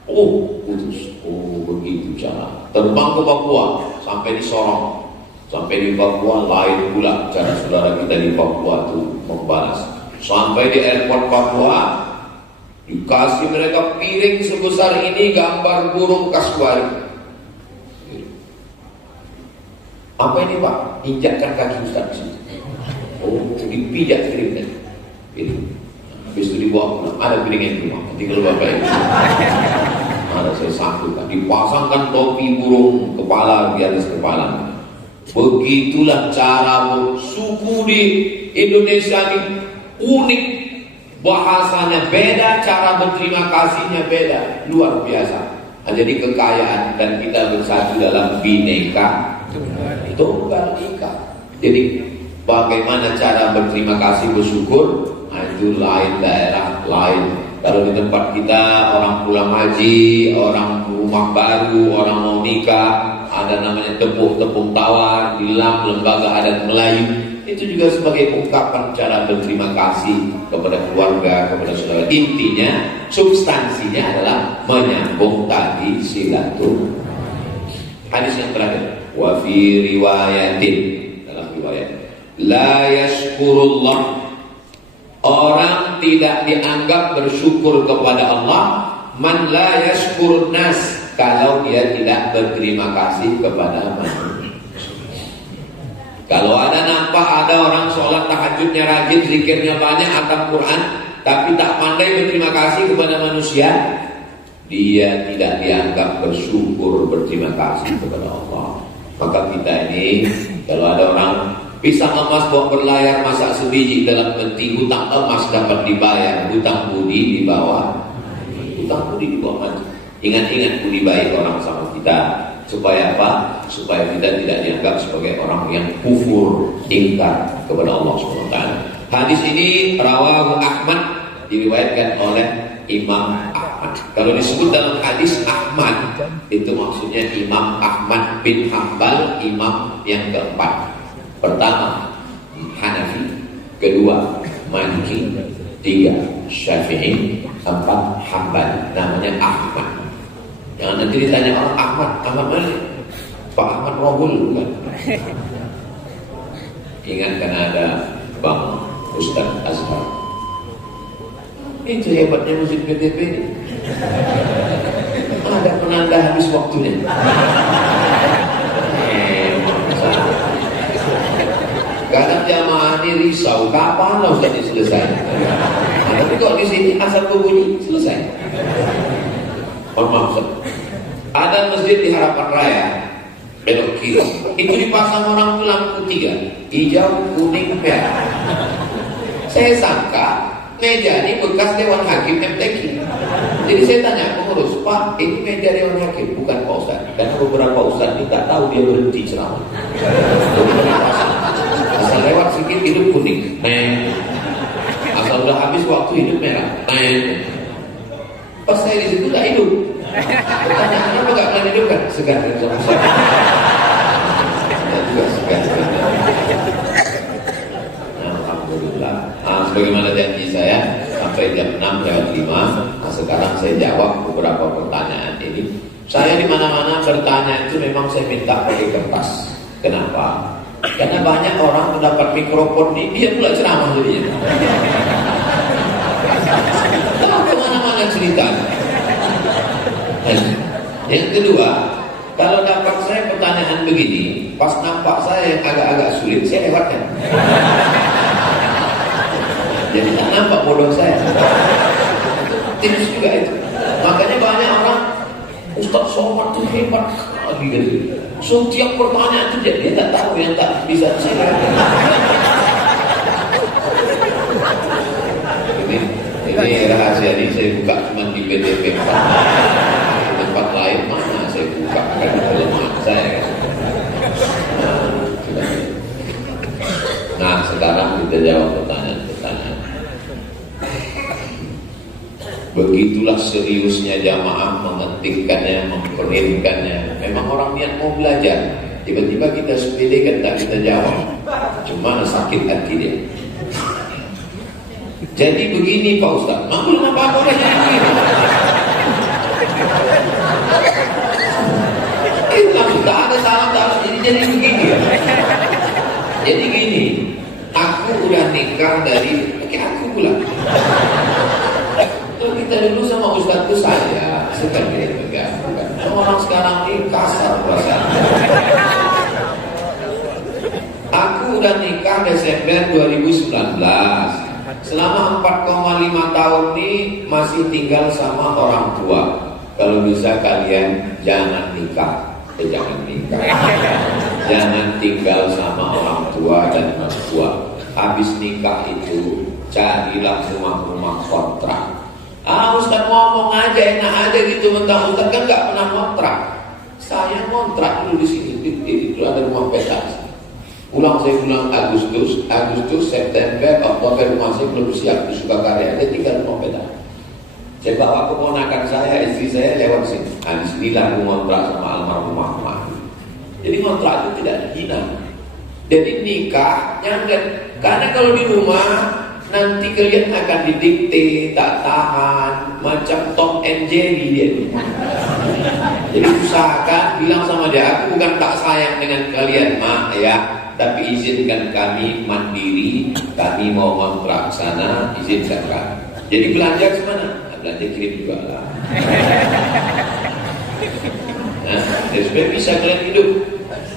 Oh, putus. Oh, begitu cara. Terbang ke Papua, sampai di Sorong. Sampai di Papua, lain pula cara saudara kita di Papua itu membalas. Sampai di airport Papua, dikasih mereka piring sebesar ini gambar burung kasuari. Apa ini Pak? Injakkan kaki Ustaz di sini. Oh, dipijak piring tadi. Piring. Habis itu dibawa pulang. Ada piring yang rumah. Tinggal bapak itu. Ada saya sangkutkan. Dipasangkan topi burung kepala di atas kepala. Begitulah cara suku di Indonesia ini unik. Bahasanya beda, cara berterima kasihnya beda. Luar biasa. Jadi kekayaan dan kita bersatu dalam bineka tunggal ika. Jadi bagaimana cara berterima kasih, bersyukur, itu lain daerah lain. Kalau di tempat kita orang pulang haji, orang rumah baru, orang mau nikah, ada namanya tepung tawar, dilam, lembaga adat Melayu. Itu juga sebagai ungkapan cara berterima kasih kepada keluarga, kepada saudara. Intinya, substansinya adalah menyambung tadi silaturahmi. Hadis yang terakhir, wa fi riwayatin, dalam riwayat, la yashkurullah, orang tidak dianggap bersyukur kepada Allah, man la yashkurun nas, kalau dia tidak berterima kasih kepada manusia. Kalau ada nampak ada orang sholat tahajudnya rajin, zikirnya banyak, atam Quran, tapi tak pandai berterima kasih kepada manusia, dia tidak dianggap bersyukur, berterima kasih kepada Allah. Maka kita ini, kalau ada orang pisang emas bawa berlayar masak sebiji dalam peti, hutang emas dapat dibayar, hutang budi di bawah. Hutang budi di bawah mati. Ingat-ingat budi baik orang sama kita. Supaya apa? Supaya kita tidak dianggap sebagai orang yang kufur, ingkar kepada Allah SWT. Hadis ini rawahu Ahmad, diriwayatkan oleh Imam Ahmad. Kalau disebut dalam hadis Ahmad, itu maksudnya Imam Ahmad bin Hanbal, imam yang keempat. Pertama Hanafi, kedua Maliki, tiga Syafi'i, empat Hanbal. Namanya Ahmad. Jangan nanti ditanya orang Ahmad mana? Pak Ahmad Rohul bukan? Ingat kan ada Bang Ustaz Azhar. Itu hebatnya musik PTP ini. Ada pernah Anda habis waktunya. Kadang jamaah ini risau, kapan lah Ustaz ini selesai? Tapi kok di sini asal berbunyi selesai. Mohon maaf Ustaz. Ada masjid di Harapan Raya, belok kiri. Itu dipasang orang tuh lampu 3, hijau, kuning, merah. Saya sangka meja ini bekas Dewan Hakim MTQ. Jadi saya tanya pengurus, Pak, ini meja Dewan Hakim, bukan Pak Ustaz. Karena beberapa Ustaz ini tak tahu dia berhenti ceramah. Asal lewat sedikit hidup kuning, asal udah habis waktu hidup merah. Pas saya di situ tak hidup. Pertanyaan kenapa gak pernah hidup kan? Segan kan sama saya. Saya juga segan. Alhamdulillah. Sebagaimana janji saya sampai jam 6 lewat 5. Nah, sekarang saya jawab beberapa pertanyaan ini. Saya di mana-mana bertanya itu memang saya minta pakai kertas. Kenapa? Karena banyak orang mendapat mikrofon ini dia pula ceramah jadinya. Tahu kemana-mana cerita. Yang kedua, kalau dapat saya pertanyaan begini, pas nampak saya yang agak-agak sulit, saya lewatkan. Jadi tak nampak bodoh saya. Tips juga itu. Makanya banyak orang, Ustaz Somad itu hebat sekali gitu. Setiap pertanyaan itu dia tak tahu yang tak bisa saya. Ini rahasia ini saya buka cuma di PTP. Tempat lain mana saya buka kan kelemahan saya. Nah sekarang kita jawab pertanyaan-pertanyaan. Begitulah seriusnya jamaah mengetikkannya, memperinkannya. Memang orang niat mau belajar, tiba-tiba kita sepelekan tak kita jawab, cuma sakit hati dia. Jadi begini Pak Ustaz, belum apa-apa udah jadi begini. Tak ada salah-salah, jadi begini ya. Jadi gini, aku udah nikah dari, aku pula. Kalau kita dulu sama Ustaz itu saya, sekarang dia pegang. Orang sekarang ini kasar perasaan. Aku udah nikah Desember 2019. Selama 4,5 tahun ini masih tinggal sama orang tua. Kalau bisa kalian jangan nikah. Jangan nikah. Jangan tinggal sama orang tua dan mertua. Habis nikah itu carilah rumah-rumah kontrak. Ustaz ngomong aja enak aja gitu, mentang Ustaz kan nggak pernah kontrak. Saya kontrak dulu di sini. Itu ada rumah petak. Saya pulang Agustus, September, Oktober rumah saya belum siap di Sukakarya. Dia tinggal rumah petak. Saya bawa keponakan saya, istri saya lewat sini. Di sinilah kontrak sama almarhumah emak. Jadi kontrak itu tidak dihina. Jadi nikah jangan, karena kalau di rumah nanti kalian akan didikte, tak tahan, macam Tom and Jerry dia. Jadi usahakan bilang sama dia, aku bukan tak sayang dengan kalian mak ya, tapi izinkan kami mandiri, kami mau kontrak sana, izinkan kami. Jadi belanja kemana? Belanja kirim juga lah. Nah, supaya bisa kalian hidup.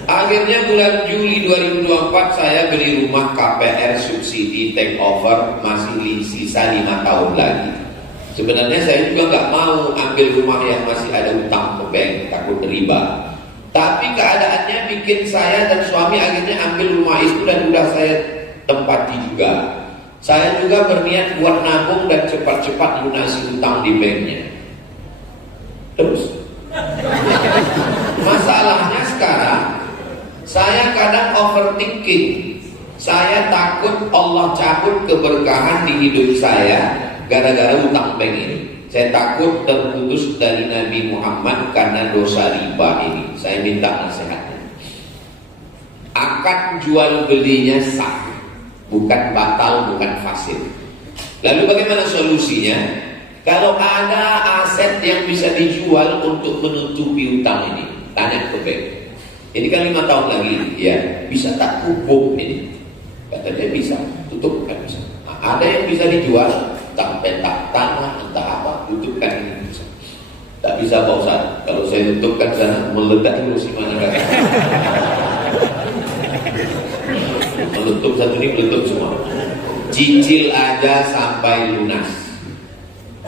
Akhirnya bulan Juli 2024 saya beli rumah KPR subsidi take over, masih sisa 5 tahun lagi. Sebenarnya saya juga nggak mau ambil rumah yang masih ada utang ke bank, takut riba. Tapi keadaannya bikin saya dan suami akhirnya ambil rumah itu dan udah saya tempati juga. Saya juga berniat buat nabung dan cepat-cepat lunasi utang di banknya. Terus masalahnya sekarang saya kadang overthinking. Saya takut Allah cabut keberkahan di hidup saya gara-gara utang bank ini. Saya takut terputus dari Nabi Muhammad karena dosa riba ini. Saya minta nasihatnya. Akad jual belinya sah, bukan batal, bukan fasid. Lalu bagaimana solusinya? Kalau ada aset yang bisa dijual untuk menutupi utang ini, tanya ke bank. Ini kan 5 tahun lagi, ya bisa tak kubuk ini? Kata dia bisa, tutup kan bisa. Nah, ada yang bisa dijual, entah petak tanah, entah apa, tutupkan ini bisa. Tak bisa Pak Ustaz. Kalau saya tutupkan sana meledak terus gimana kan? Meletup satu ini meletup semua. Cicil aja sampai lunas.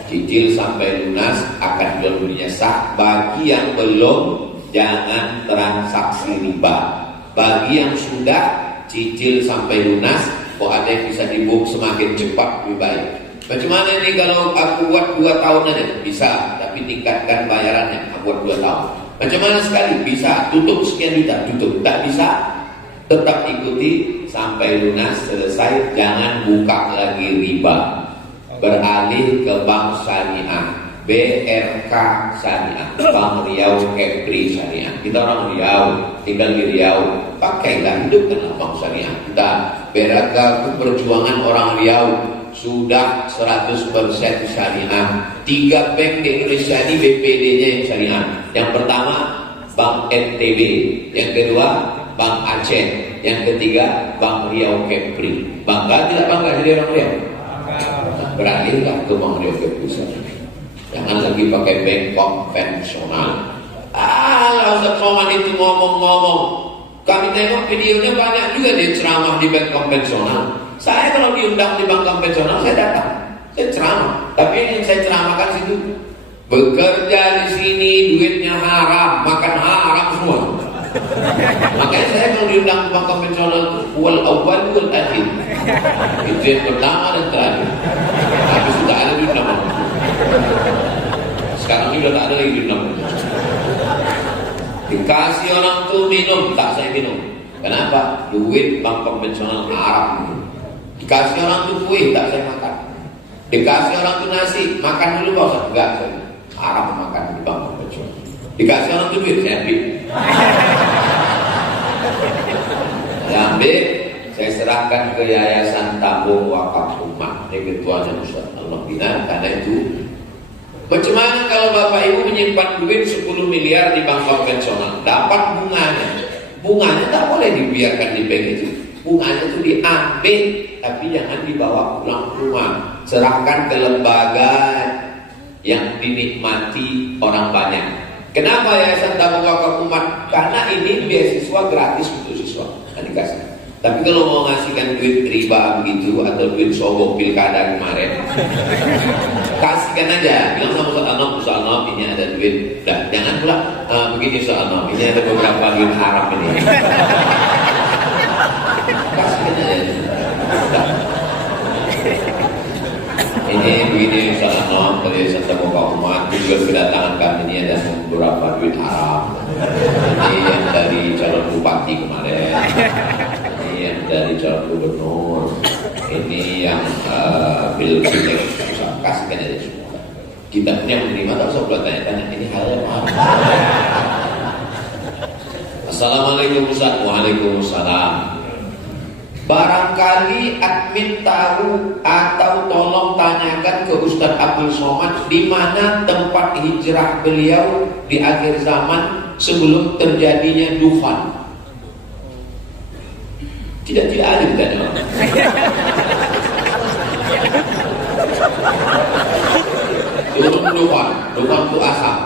Cicil sampai lunas, akan jual belinya sah. Bagi yang belum, jangan transaksi riba. Bagi yang sudah cicil sampai lunas, kok ada yang bisa dibook semakin cepat lebih baik. Macam mana ini kalau aku buat 2 tahun aja? Bisa, tapi tingkatkan bayarannya. Aku buat 2 tahun. Macam mana sekali? Bisa, tutup sekian juta, tutup. Tak bisa, tetap ikuti sampai lunas selesai. Jangan buka lagi riba. Beralih ke bank syariah, BRK syariah, Bank Riau Kepri syariah. Kita orang Riau, tinggal di Riau, pakailah, hidupkanlah bank syariah. Kita BRK Perjuangan orang Riau sudah 100% syariah. 3 bank di Indonesia ini BPD-nya yang syariah. Yang pertama Bank NTB, yang kedua Bank Aceh, yang ketiga Bank Riau Kepri. Bangga tidak bangga jadi orang Riau? Beralihlah ke Bank Riau Kepri. Jangan lagi pakai bank konvensional. Ustaz Somad itu ngomong-ngomong, kami tengok videonya banyak juga dia ceramah di bank konvensional. Saya kalau diundang di bank konvensional saya datang, saya ceramah. Tapi yang saya ceramahkan situ, bekerja di sini duitnya haram, makan haram semua. Makanya saya kalau diundang ke bank konvensional itu wal awal wal akhir. Itu yang pertama dan terakhir. Tapi sudah ada diundang. Sekarang ini sudah tak ada lagi diundang. Dikasih orang tuh minum, tak saya minum. Kenapa? Duit bank konvensional haram. Dikasih orang tuh kue, tak saya makan. Dikasih orang tuh nasi, makan dulu Pak Ustaz. Enggak, saya haram makan di bank konvensional. Dikasih orang tuh duit, saya ambil. Saya ambil, saya serahkan ke Yayasan Tabung Wakaf Umat. Ini ketuanya Ustaz Allah Bina. Karena itu, macam mana kalau Bapak Ibu menyimpan duit 10 miliar di bank konvensional, dapat bunganya. Bunganya tak boleh dibiarkan di bank itu. Bunganya itu diambil, tapi jangan dibawa pulang ke rumah. Serahkan ke lembaga yang dinikmati orang banyak. Kenapa Yayasan Tabung Wakaf Umat? Karena ini beasiswa gratis untuk siswa. Nah, dikasih. Tapi kalau mau ngasihkan duit riba begitu atau duit sogok pilkada kemarin, kasihkan aja. Bilang sama Ustaz Anom, ini ada duit. Nah, jangan pula begini Ustaz Anom, ini ada beberapa duit haram ini. Kasihkan aja. Ini begini Ustaz Anom, dari Yayasan Tabung Wakaf Umat juga kedatangan kami ini ada beberapa duit haram. Ini yang dari calon bupati kemarin, ini yang dari calon gubernur, ini yang pilkada. Kasihkan aja semua. Kita punya menerima, tak usah pula tanya-tanya. Ini hal yang mahal. Assalamualaikum Ustaz. Waalaikumsalam. Barangkali admin tahu atau tolong tanyakan ke Ustaz Abdul Somad di mana tempat hijrah beliau di akhir zaman sebelum terjadinya dufan. Tidak ada ditanya. Turun dufan itu asap.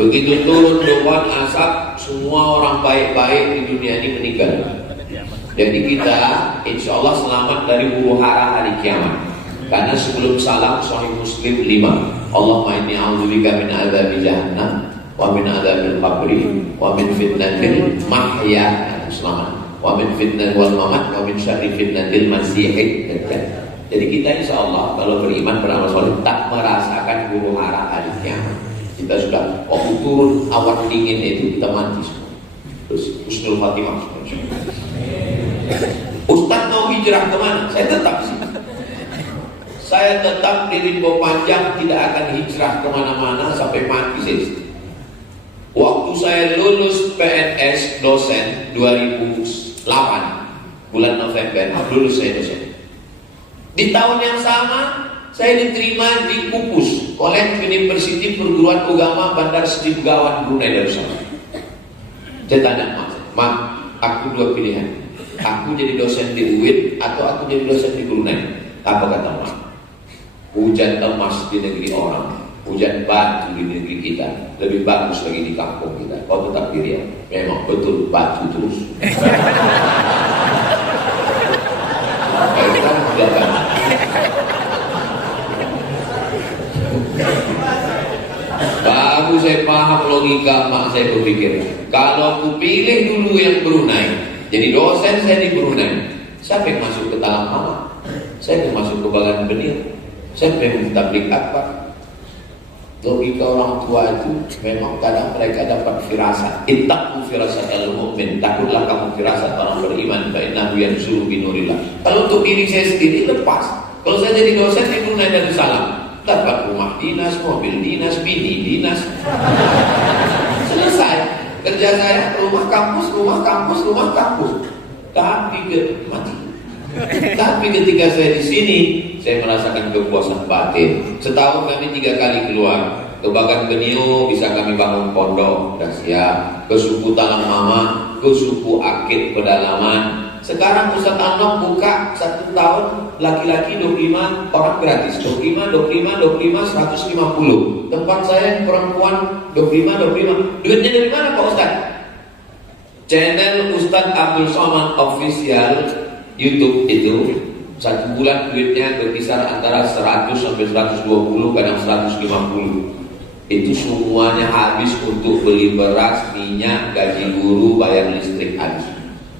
Begitu turun dufan asap, semua orang baik-baik di dunia ini meninggal. Jadi kita insya Allah selamat dari huru hara hari kiamat. Karena sebelum salam Sahih Muslim 5, Allahumma inni a'udzubika min adzabi jahannam wa min adzabil qabri wa min fitnatil mahya, selamat, wa min fitnatil wal mamat wa min syarri fitnatil masiihid dajjal. Jadi kita insya Allah kalau beriman beramal soleh tak merasakan huru hara hari kiamat. Kita sudah turun awan dingin itu kita mati semua. Terus husnul khatimah. Ustaz mau hijrah kemana? Saya tetap sih. Saya tetap di Rimbo Panjang, tidak akan hijrah kemana-mana sampai mati saya. Waktu saya lulus PNS dosen 2008 bulan November, lulus saya dosen. Di tahun yang sama saya diterima di Pupus, College University Perguruan Agama Bandar Seri Begawan, Brunei Darussalam. Saya tanya, Mak, aku dua pilihan. Aku jadi dosen di UIN atau aku jadi dosen di Brunei. Apa kata Mak? Hujan emas di negeri orang, hujan batu di negeri kita lebih bagus lagi di kampung kita. Kau tetap di Riau, memang betul batu terus. Kita menjaga. Baru saya paham logika mak saya berpikir. Kalau aku pilih dulu yang Brunei, jadi dosen saya di Brunei, siapa yang masuk ke dalam mama? Saya yang masuk ke bagian benir. Siapa yang mentablik apa? Logika orang tua itu memang kadang mereka dapat firasat. Ittaqu firasat al-mu'min, takutlah kamu firasat orang beriman. Fa innahu yanzuru bi nurillah. Kalau untuk diri saya sendiri lepas. Kalau saya jadi dosen di Brunei Darussalam, dapat rumah dinas, mobil dinas, bini dinas. Selesai. Kerja saya rumah kampus, rumah kampus, rumah kampus. Tapi mati. Tapi ketika saya di sini, saya merasakan kepuasan batin. Setahun kami 3 kali keluar. Ke Bagan Benio bisa kami bangun pondok, sudah siap. Ke suku Talang Mama, ke suku Akit Pedalaman. Sekarang Ustaz Anok buka 1 tahun laki-laki 25 orang gratis. 25, 150. Tempat saya perempuan 25. Duitnya dari mana Pak Ustaz? Channel Ustaz Abdul Somad Official YouTube itu 1 bulan duitnya berkisar antara 100 sampai 120, kadang 150. Itu semuanya habis untuk beli beras, minyak, gaji guru, bayar listrik habis.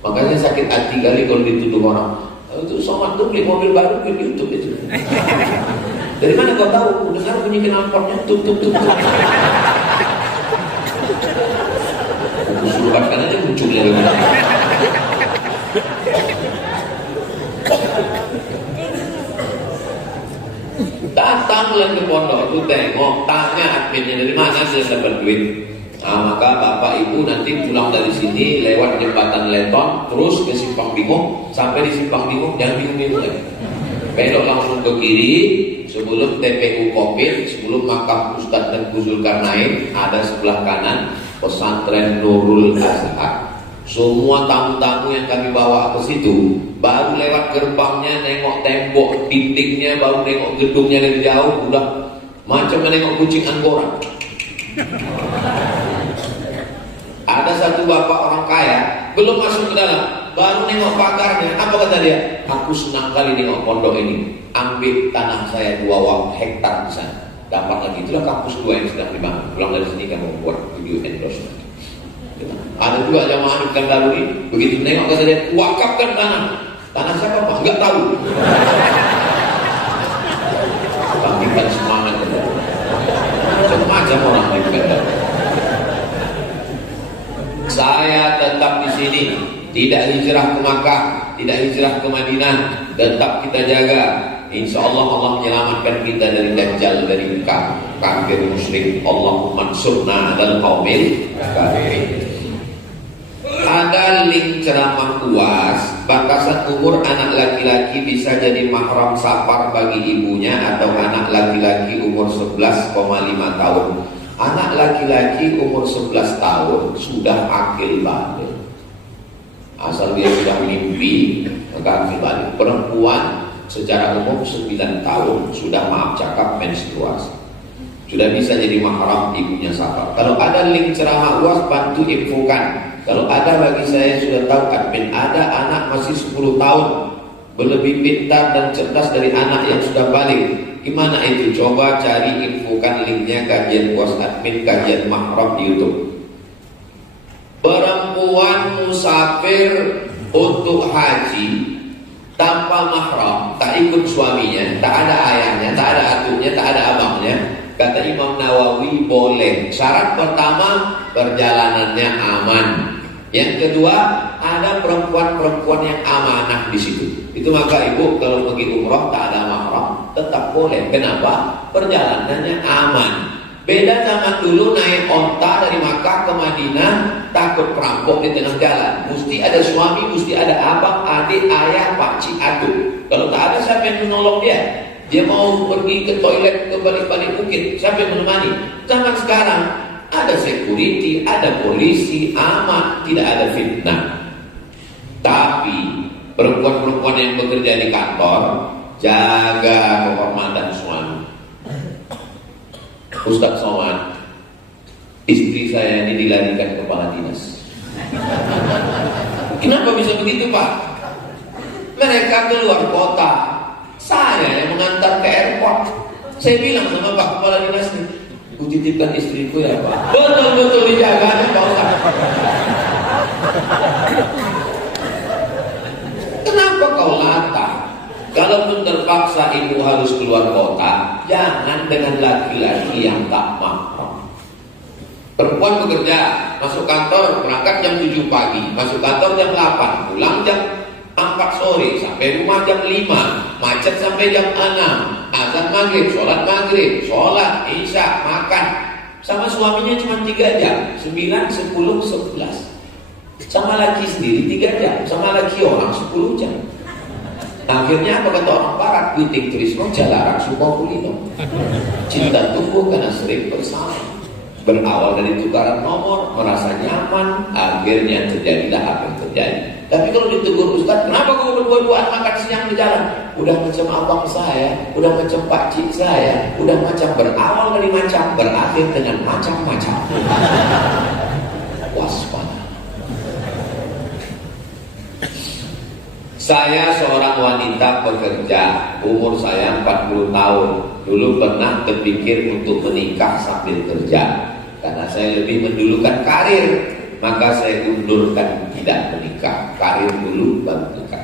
Makanya sakit hati kali kalau dituduh orang, itu Somad tuh beli mobil baru ke YouTube itu. Dari mana kau tahu? Dengar bunyi knalpotnya tuk tuk tuk. Aku suruhkan aja munculnya begini. Datanglah ke pondok itu, tengok, tanya adminnya dari mana dia dapat duit. Nah, maka bapak ibu nanti pulang dari sini lewat jembatan Leton terus ke Simpang Bingung. Sampai di Simpang Bingung jangan bingung-bingung lagi, belok langsung ke kiri sebelum TPU Kopit, sebelum makam Ustadz dan Zulkarnain, ada sebelah kanan pesantren Nurul Azhar. Semua tamu-tamu yang kami bawa ke situ, baru lewat gerbangnya nengok tembok dindingnya, baru nengok gedungnya dari jauh, udah macam menengok kucing Angora. Ada satu bapak orang kaya belum masuk ke dalam, baru nengok pagarnya. Apa kata dia? Aku senang kali nengok pondok ini. Ambil tanah saya 2 hektar di sana. Dapat lagi. Itulah kampus 2 yang sedang dibangun. Pulang dari sini kamu buat video endorsement. Ada juga jamaah di Kandaruri, begitu nengok kata dia, wakafkan tanah. Tanah siapa Pak? Enggak tahu. Bangkitkan semangat. Macam-macam orang di Kandaruri. Saya tetap di sini, tidak hijrah ke Makkah, tidak hijrah ke Madinah, tetap kita jaga. Insya Allah Allah menyelamatkan kita dari dajjal, dari kafir musyrik. Allahumma ansurna 'alal qaumil kafirin. Ada link ceramah UAS, batasan umur anak laki-laki bisa jadi mahram safar bagi ibunya atau anak laki-laki umur 11,5 tahun. Anak laki-laki umur 11 tahun sudah akil balik. Asal dia sudah mimpi, maka akil balik. Perempuan secara umum 9 tahun sudah maaf cakap menstruasi, sudah bisa jadi mahram ibunya safar. Kalau ada link ceramah UAS, bantu infokan. Kalau ada, bagi saya sudah tahu admin, ada anak masih 10 tahun berlebih pintar dan cerdas dari anak yang sudah balik. Gimana itu? Coba cari infokan linknya, kajian UAS admin, kajian mahram di YouTube. Perempuan musafir untuk haji tanpa mahram, tak ikut suaminya, tak ada ayahnya, tak ada atunya, tak ada abangnya, kata Imam Nawawi boleh. Syarat pertama, perjalanannya aman. Yang kedua, ada perempuan-perempuan yang amanah di situ. Itu maka ibu kalau pergi umroh tak ada mahram tetap boleh. Kenapa? Perjalanannya aman. Beda zaman dulu naik onta dari Makkah ke Madinah, takut perampok di tengah jalan. Mesti ada suami, mesti ada abang, adik, ayah, pakcik, atuk. Kalau tak ada, siapa yang menolong dia? Dia mau pergi ke toilet ke balik-balik bukit, siapa yang menemani? Zaman sekarang ada security, ada polisi, aman, tidak ada fitnah. Tapi perempuan-perempuan yang bekerja di kantor, jaga kehormatan suami. Ustaz Somad, istri saya ini dilarikan kepala dinas. Kenapa bisa begitu Pak? Mereka keluar kota, saya yang mengantar ke airport. Saya bilang sama Pak kepala dinas nih, titipkan istriku ya Pak. Betul-betul dijaga Pak Ustaz. Kenapa kau latah? Kalaupun terpaksa ibu harus keluar kota, jangan dengan laki-laki yang tak mahram. Perempuan bekerja, masuk kantor, berangkat jam 7 pagi, masuk kantor jam 8, pulang jam 4 sore, sampai rumah jam 5, macet sampai jam 6, azan maghrib, sholat isya, makan. Sama suaminya cuma 3 jam, 9, 10, 11. Sama laki sendiri 3 jam, sama laki orang 10 jam. Akhirnya apa kata orang barat? Witing trisno jalarak suko kulino. Cinta tumbuh karena sering bersama. Berawal dari tukaran nomor, merasa nyaman, akhirnya terjadilah apa yang terjadi. Tapi kalau ditegur Ustaz, kenapa kau berdua-duaan makan siang di jalan? Udah macam abang saya, udah macam pakcik saya, udah macam berawal dari macam, berakhir dengan macam-macam. Waspada. Saya seorang wanita pekerja, umur saya 40 tahun. Dulu pernah terpikir untuk menikah sambil kerja. Karena saya lebih mendulukan karir, maka saya undurkan tidak menikah. Karir dulu baru menikah.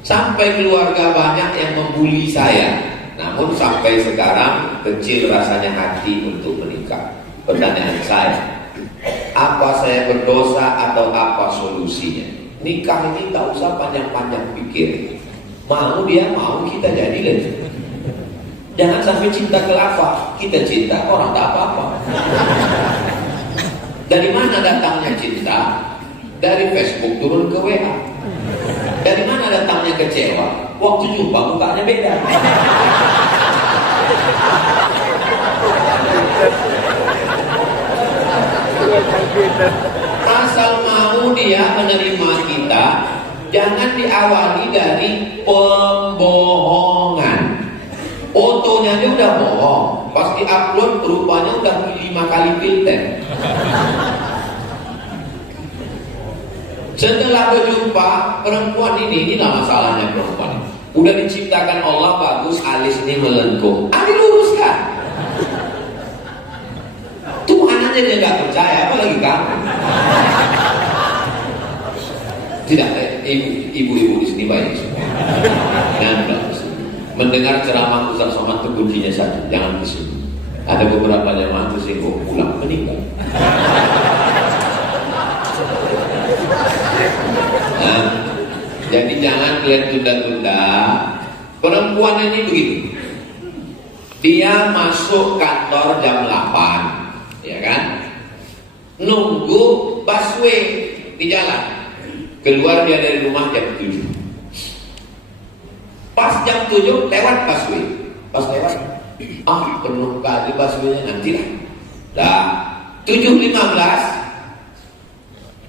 Sampai keluarga banyak yang membuli saya. Namun sampai sekarang kecil rasanya hati untuk menikah. Pertanyaan saya, apa saya berdosa atau apa solusinya? Nikah ini tak usah panjang-panjang pikir. Mau dia mau, kita jadi lagi. Jangan sampai cinta kelapa. Kita cinta orang tak apa-apa. Dari mana datangnya cinta? Dari Facebook turun ke WA. Dari mana datangnya kecewa? Waktu jumpa mukanya beda. Asal mau dia menerima kita, jangan diawali dari pembohongan. Fotonya dia udah bohong, pas di-upload rupanya udah 5 kali filter. Setelah berjumpa perempuan ini masalahnya perempuan ini. Udah diciptakan Allah bagus, alis ini melengkung. Diluruskan. Tuhan aja dia nggak percaya, apalagi kamu. Tidak, ibu-ibu di sini baik semua. Mendengar ceramah Ustaz Somad itu kuncinya satu, jangan kesini. Ada beberapa jemaah tersinggung pulang meninggal. Nah, jadi jangan kalian tunda-tunda. Perempuan ini begitu. Dia masuk kantor jam 8, ya kan? Nunggu busway di jalan. Keluar dia dari rumah jam 7. Pas jam 7 lewat busway. Pas lewat, penuh kali busway-nya, nantilah. Dah 7.15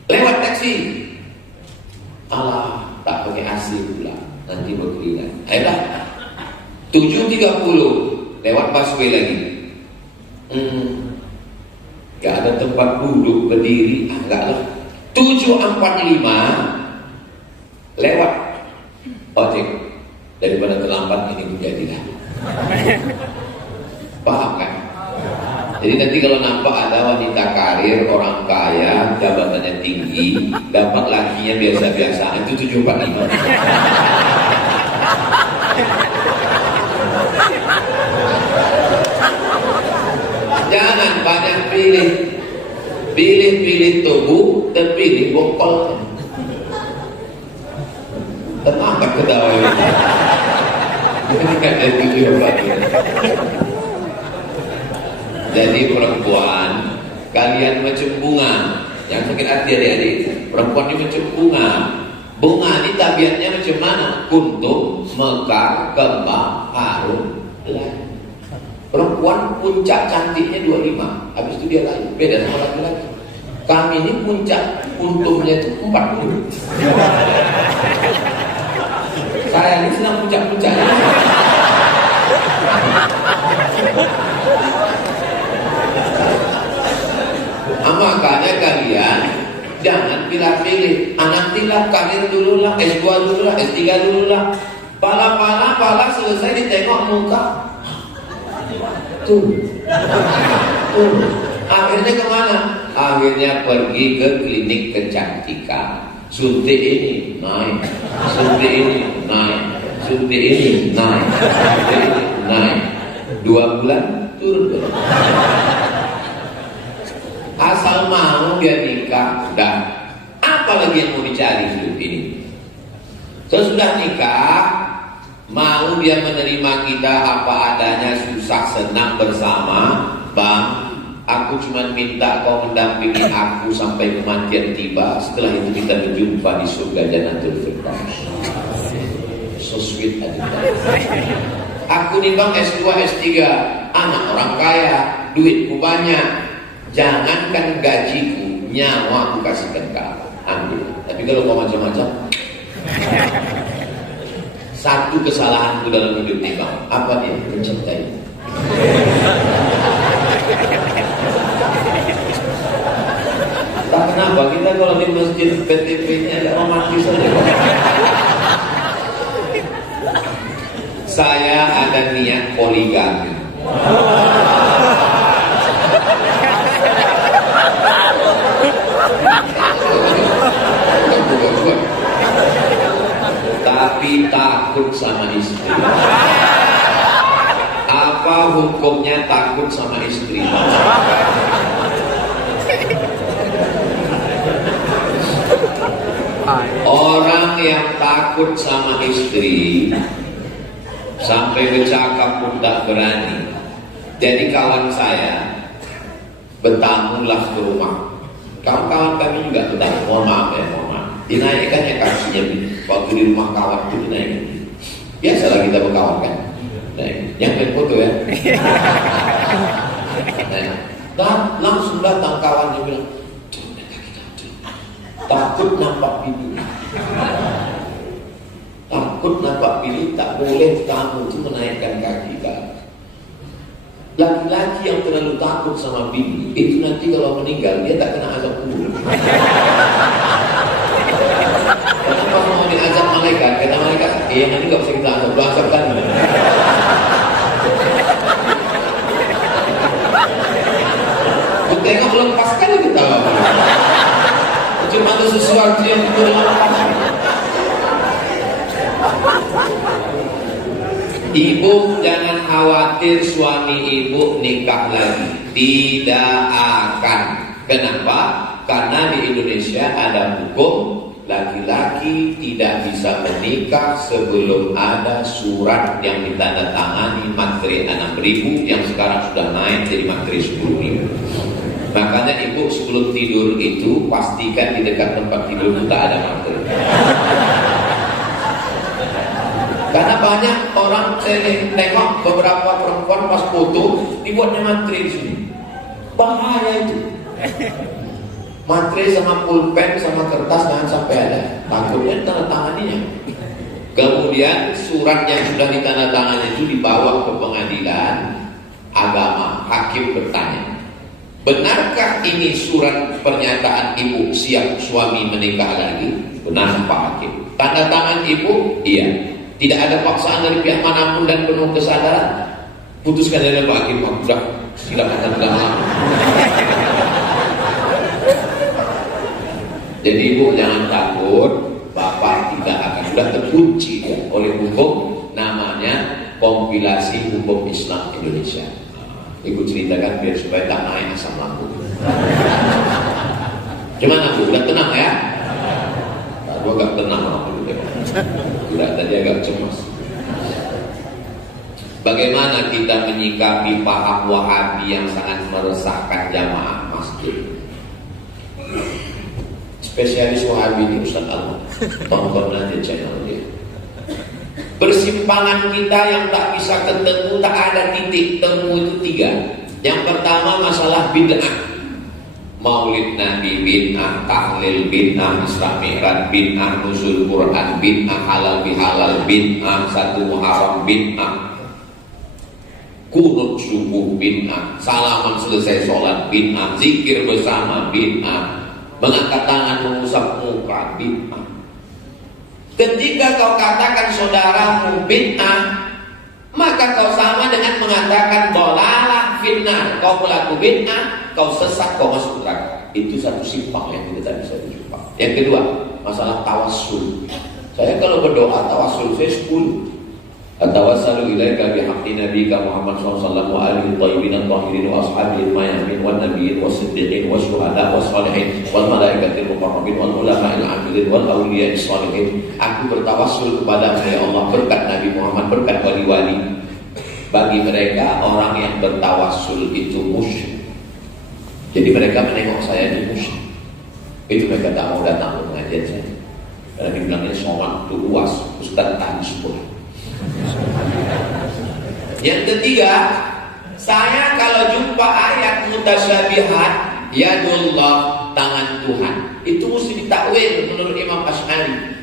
lewat taksi. Alah, tak pakai AC pula. Nanti berkeringat. Ayolah 7.30 lewat busway lagi. Gak ada tempat duduk berdiri. Enggak lah. 7.45 lewat ojek. Daripada terlambat ini menjadilah. Paham kan? Jadi nanti kalau nampak ada wanita karir, orang kaya, jabatannya tinggi, dapat lakinya biasa-biasa, itu 7.45. Jangan banyak pilih. Pilih tubuh dan pilih bokol. Terangkat ketawa ini. Ini kan dari 7.45. Jadi perempuan, kalian macam bunga. Yang sakit hati adik-adik, perempuan ini macam bunga. Bunga ini tabiatnya macam mana? Kuntum, mekar, kembang, harum, lain. Perempuan puncak cantiknya 25, habis itu dia lain. Beda sama laki-laki. Kami ini puncak kuntumnya itu 40. Saya ini senang puncak-puncaknya. Makanya kalian jangan pilih-pilih. Anak tilap karir dulu lah, S2 dulu lah, S3 dulu lah. Pala selesai ditengok muka. Tuh. Akhirnya kemana? Akhirnya pergi ke klinik kecantikan. Suntik ini naik, suntik ini naik, suntik ini naik, suntik ini naik. 2 bulan turun. Asal mau dia nikah, udah. Apalagi yang mau dicari hidup ini? Sesudah nikah, mau dia menerima kita apa adanya, susah senang bersama. Bang, aku cuma minta kau mendampingi aku sampai kematian tiba. Setelah itu kita berjumpa di surga Jannatul Firdaus. So sweet aja. Aku nih bang S2, S3, anak orang kaya, duitku banyak. Jangankan gajiku, nyawa aku kasihkan kau, ambil. Tapi kalau kau macam-macam, satu kesalahanku dalam hidup ini bang, apa dia? Mencintai. Tak kenapa kita kalau di masjid PTP-nya ada romantis saja. Saya ada niat poligami. Tapi takut sama istri. Apa hukumnya takut sama istri? Orang yang takut sama istri sampai bercakap pun tak berani. Jadi kawan saya bertamulah ke rumah. Kawan-kawan kami juga bertamu. Mohon maaf ya, mohon maaf. Dinaikkan ya kakinya waktu di rumah kawan itu dinaikkan. Biasalah kita berkawan kan. Nah, yang main foto ya. Dan langsung datang kawan dia bilang, takut nampak pipi. Takut nampak pipi, tak boleh kamu itu menaikkan kaki kan. Laki-laki yang terlalu takut sama pipi itu nanti kalau meninggal dia tak kena azab kubur. Karena pas mau diazab malaikat, kata malaikat, nanti gak bisa kita azab, azab kan. Tengok lepaskan kita. Cuma ada sesuatu yang terlepas. Ibu jangan khawatir suami ibu nikah lagi. Tidak akan. Kenapa? Karena di Indonesia ada hukum laki-laki tidak bisa menikah sebelum ada surat yang ditandatangani materi 6.000 yang sekarang sudah naik jadi materi 10.000. Makanya ibu sebelum tidur itu pastikan di dekat tempat tidur itu tak ada materi. Karena banyak orang saya tengok beberapa perempuan pas foto dibuatnya materi di sini. Bahaya itu. Materi sama pulpen sama kertas jangan sampai ada. Takutnya tanda tanganinya. Kemudian surat yang sudah ditandatangani itu dibawa ke pengadilan agama. Hakim bertanya, benarkah ini surat pernyataan ibu siap suami menikah lagi? Benar Pak Hakim. Tanda tangan ibu? Iya. Tidak ada paksaan dari pihak manapun dan penuh kesadaran. Putuskan dari Pak Hakim. Sudah silakan tanda tangan. Jadi ibu jangan takut, bapak tidak akan sudah terkunci ya, oleh hukum namanya kompilasi hukum Islam Indonesia. Ibu ceritakan biar supaya tak naik asam lambung. Gimana Bu? Udah tenang ya? Aku agak tenang aku dulu. Udah tadi agak cemas. Bagaimana kita menyikapi paham Wahabi yang sangat meresahkan jamaah masjid? Spesialis Wahabi ini Ustaz Al, tonton nanti channel dia. Persimpangan kita yang tak bisa ketemu, tak ada titik temu itu 3. Yang pertama masalah bid'ah. Maulid Nabi bid'ah, tahlil bid'ah, Isra Mi'raj bid'ah, nuzul Quran bid'ah, halal bihalal bid'ah, 1 Muharram bid'ah. kunut subuh bid'ah, salaman selesai sholat bid'ah, zikir bersama bid'ah, mengangkat tangan mengusap muka bid'ah. Ketika kau katakan saudaramu bid'ah, maka kau sama dengan mengatakan dolalah fitnah. Kau pelaku bid'ah, kau sesat, kau masuk neraka. Itu satu simpang yang kita tidak bisa dijumpa. Yang kedua, masalah tawassul. Saya kalau berdoa tawassul saya 10. Atawassalu ilaika bihaqqi nabiyyika Muhammad sallallahu alaihi wa alihi tahirin wa ashabihi al-mayamin wan nabiyyin was-siddiqin wasyuhada was-shalihin wal malaikatil muqarrabin wal ulama'il 'amilin wal awliya'is shalihin. Aku bertawassul kepada ya Allah berkat Nabi Muhammad, berkat wali-wali. Bagi mereka orang yang bertawassul itu musyrik. Jadi mereka menengok saya di musyrik. Itu mereka tak mau datang ke pengajian saya. Karena dibilangnya sholat itu luas, Ustaz tadi sepuluh. Yang ketiga, saya kalau jumpa ayat mutasyabihat, yadullah, tangan Tuhan, itu mesti ditakwil menurut Imam Asy'ari.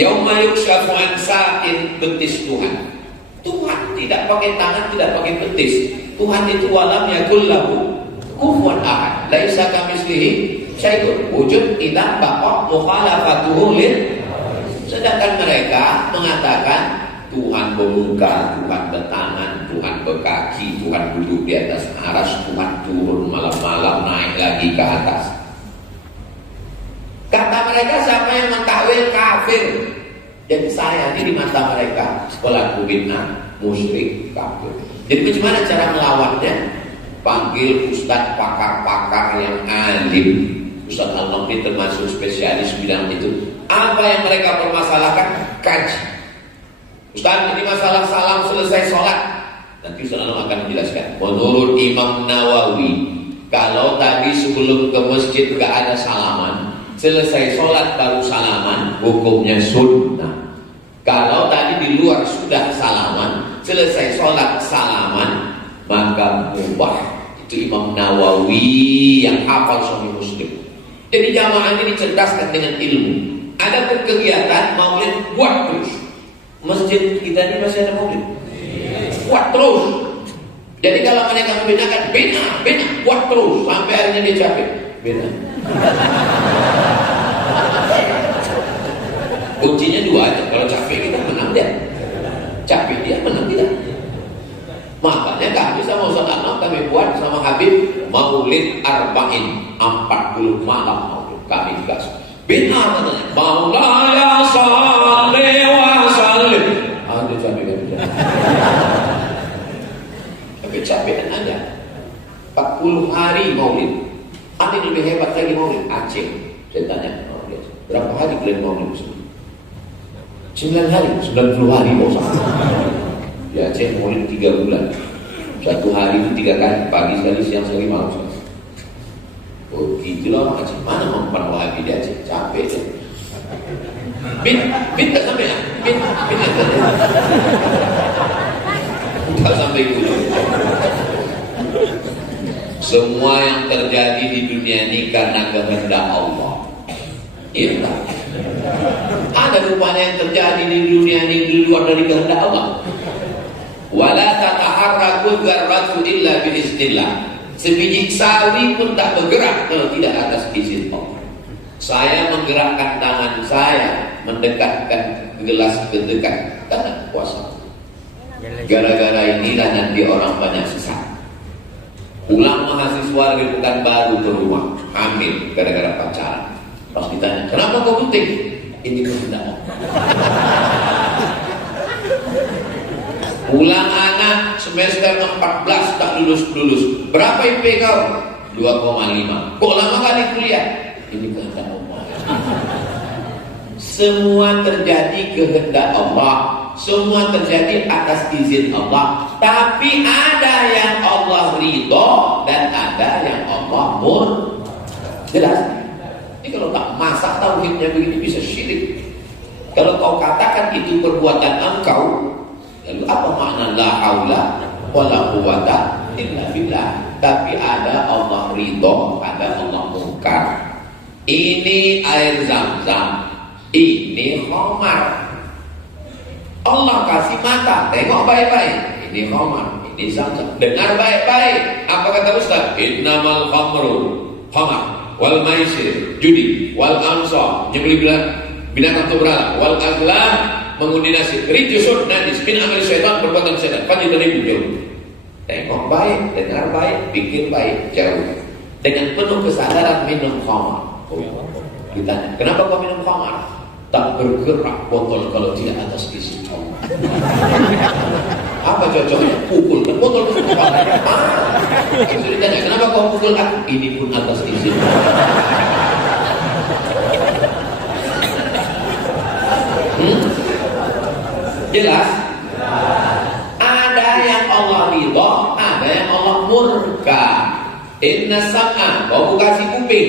Yauma yukshafu an saqin, betis Tuhan. Tuhan tidak pakai tangan, tidak pakai betis. Tuhan itu walam yakul lahu kufuwan ahad, laisa kamitslihi syai'un, wujud tidak baqa mukhalafatuhu lil. Sedangkan mereka mengatakan Tuhan bermuka, Tuhan bertangan, Tuhan berkaki, Tuhan duduk di atas aras, Tuhan turun malam-malam naik lagi ke atas. Kata mereka siapa yang mentakwil kafir. Jadi saya ini di mata mereka pelaku bid'ah, musyrik, kafir. Jadi bagaimana cara melawannya? Panggil ustaz pakar-pakar yang alim. Ustaz Al-Naqi termasuk spesialis bidang itu. Apa yang mereka permasalahkan? Kaji. Ustaz, ini masalah salam selesai sholat. Nanti Ustaz Al-Naqi akan menjelaskan. Menurut Imam Nawawi, kalau tadi sebelum ke masjid gak ada salaman, selesai sholat baru salaman, hukumnya sunnah. Kalau tadi di luar sudah salaman, selesai sholat salaman, maka mubah. Itu Imam Nawawi yang hafal Sahih Muslim. Jadi jamaah ini dicerdaskan dengan ilmu. Ada kegiatan maulid, buat terus. Masjid kita ini masih ada maulid, buat terus. Jadi kalau mereka membedakan bina, buat terus sampai akhirnya dia capek. Bina. Kuncinya dua aja. Kalau capek kita menang dia, capek dia menang kita. Makanya kami sama Ustaz Anwar kami buat sama Habib maulid arba'in, 40 malam maulid kami gas. Bina katanya, Maulaya salli wa sallim. Ada capek kan? Capek kan ada. 40 hari maulid. Ada yang lebih hebat lagi maulid Aceh. Saya tanya, berapa hari kalian maulid? 9 hari, 90 hari bosan. Di Aceh maulid 3 bulan. Satu hari itu 3 kali, pagi sekali, siang sekali, malam sekali. Oh gitulah orang Aceh. Mana mempan wahabi di Aceh? Capek deh. Bin tak sampai ya? Bin tak sampai dulu. Semua yang terjadi di dunia ini karena kehendak Allah. Iya tak? Ada rupanya yang terjadi di dunia ini di luar dari kehendak Allah. Wala tataharrakul dzarratu illa biiznillah. Sebiji sawi pun tak bergerak kalau tidak atas izin Allah. Saya menggerakkan tangan saya mendekatkan gelas ke dekat karena kuasa. Gara-gara inilah nanti orang banyak sesat. Pulang mahasiswa dari Pekanbaru ke rumah hamil gara-gara pacaran. Pas ditanya, kenapa kau gunting? Ini kehendak Allah. Pulang anak semester 14 tak lulus. Berapa IP kau? 2,5. Kok lama kali kuliah? Ini kehendak Allah. Semua terjadi kehendak Allah. Semua terjadi atas izin Allah. Tapi ada yang Allah ridho dan ada yang Allah jelas. Ini kalau tak masak tauhidnya begini bisa syirik. Kalau kau katakan itu perbuatan engkau, lalu apa makna la haula wala quwata illa billah? Tapi ada Allah ridho, ada Allah mungkar. Ini air Zam-Zam, ini khamar. Allah kasih mata, tengok baik-baik. ini khamar, ini zam-zam. Dengar baik-baik. Apa kata Ustaz? Innamal khamru khamar wal maisir judi wal ansab nyembelih binatang tunggal wal azlam mengundi nasib rijsun najis min amal syaitan perbuatan setan kan itu jauh. Tengok baik, dengar baik, pikir baik, jauh. Dengan penuh kesadaran minum khamar. Ditanya, kenapa kau minum khamar? Tak bergerak botol kalau tidak atas izin Allah. Apa cocoknya? Pukul kan botol itu khamar. Terus ditanya, kenapa kau pukul aku? Ini pun atas izin Allah. Jelas? Ada yang Allah ridha, ada yang Allah murka. Inna sam'a, kau kasih kuping,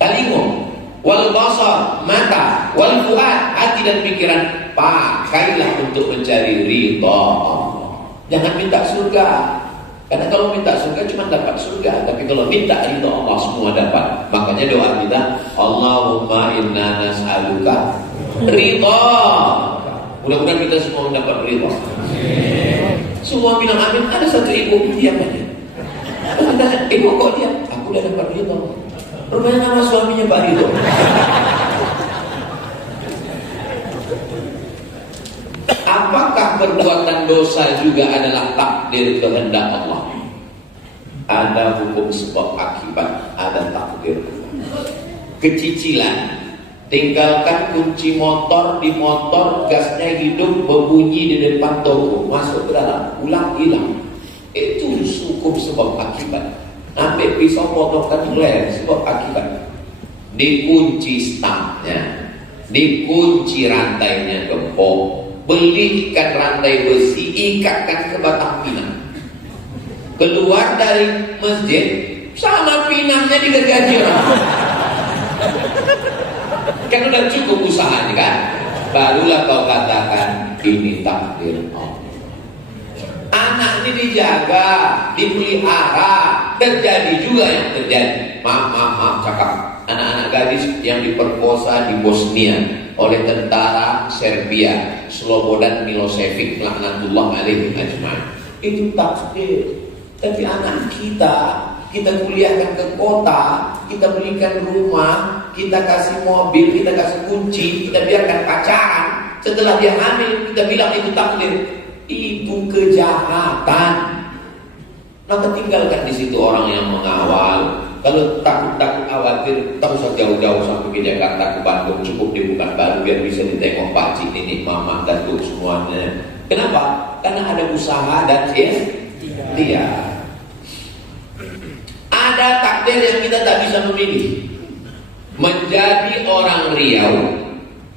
telinga, wal basar, mata, wal fuad, hati dan pikiran, pakailah untuk mencari ridha Allah. Jangan minta surga, karena kalau minta surga cuma dapat surga, tapi kalau minta ridha Allah semua dapat. Makanya doa kita, Allahumma inna nas'aluka ridha. Mudah-mudahan kita semua mendapat ridha. Semua bilang amin. Ada satu ibu diam aja. Ibu kok dia? Aku udah dapat ridha. Rupanya nama suaminya Pak Ridho. Apakah perbuatan dosa juga adalah takdir kehendak Allah? Ada hukum sebab akibat, ada takdir. Kecicilan, tinggalkan kunci motor di motor, gasnya hidup, berbunyi di depan toko, masuk ke dalam, pulang hilang. Itu hukum sebab akibat. Ambil pisau potongkan mulai sebab akibat. Dikunci stangnya, dikunci rantainya gempok, belikan rantai besi, ikatkan ke batang pinang. Keluar dari masjid, sama pinangnya digergaji orang. Kan udah cukup usahanya kan? Barulah kau katakan ini takdir Allah. Anak ini dijaga, dipelihara, terjadi juga yang terjadi. Maaf cakap. Anak-anak gadis yang diperkosa di Bosnia oleh tentara Serbia, Slobodan Milosevic, laknatullah alaihi ajma'in. Itu takdir. Tapi anak kita kuliahkan ke kota, kita belikan rumah, kita kasih mobil, kita kasih kunci, kita biarkan pacaran. Setelah dia hamil, kita bilang itu takdir. Itu kejahatan. Maka tinggalkan di situ orang yang mengawal. Kalau takut khawatir, tak usah jauh-jauh sampai ke Jakarta, ke Bandung, cukup di Pekanbaru biar bisa ditengok pakcik, nenek, mama, datuk semuanya. Kenapa? Karena ada usaha dan ikhtiar. Ada takdir yang kita tak bisa memilih. Menjadi orang Riau,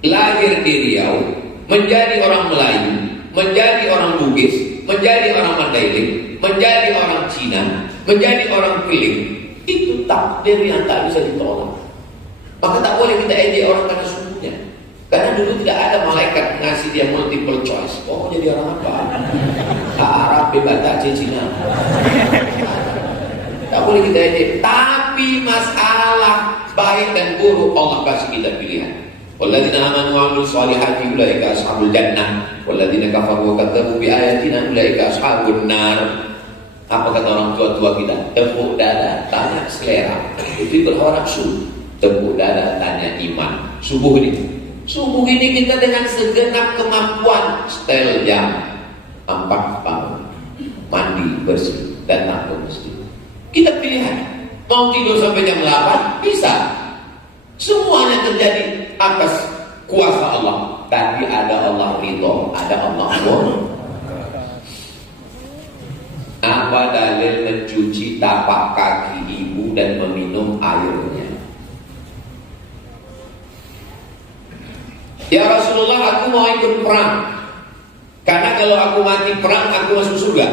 lahir di Riau, menjadi orang Melayu, menjadi orang Bugis, menjadi orang Mandailing, menjadi orang Cina, menjadi orang Keling. Itu takdir yang tak bisa ditolak. Maka tak boleh kita ejek orang karena sukunya. Karena dulu tidak ada malaikat ngasih dia multiple choice. Oh, mau jadi orang apa? Arab, Batak, Cina. Tak boleh kita ejek. Tapi masalah baik dan buruk Allah kasih kita pilihan. Walladzina amanu wa 'amilus shalihati ulaika ashabul jannah walladzina kafaru wa kadzdzabu bi ayatina ulaika ashabun nar. Apa kata orang tua-tua kita? Tepuk dada, tanya selera. Itu berharap nafsu. Tepuk dada, tanya iman. Subuh ini kita dengan segenap kemampuan setel jam 4 tahun, mandi bersih, datang ke masjid. Kita pilihan. Mau tidur sampai jam 8 bisa. Semuanya terjadi atas kuasa Allah. Tapi ada Allah ridho, ada Allah murka. Apa dalil mencuci tapak kaki ibu dan meminum airnya? Ya Rasulullah, aku mau ikut perang. Karena kalau aku mati perang, aku masuk surga.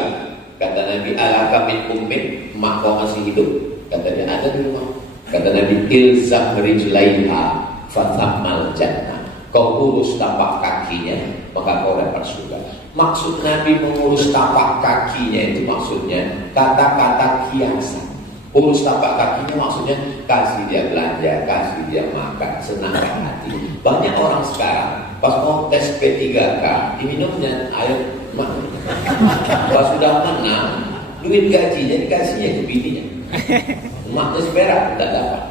Kata Nabi, alaka min ummin, mak kau masih hidup? Kata dia, ada di rumah. Kata Nabi, ilzam rijlaiha fathamal jannah. Kau urus tapak kakinya, maka kau dapat surga. Maksud Nabi mengurus tapak kakinya itu maksudnya kata-kata kiasan. Urus tapak kakinya maksudnya kasih dia belanja, kasih dia makan, senangkan hati. Banyak orang sekarang pas mau tes P3K diminumnya air Kalau sudah menang, duit gajinya dikasihnya ke bininya. Emaknya seperak tidak dapat.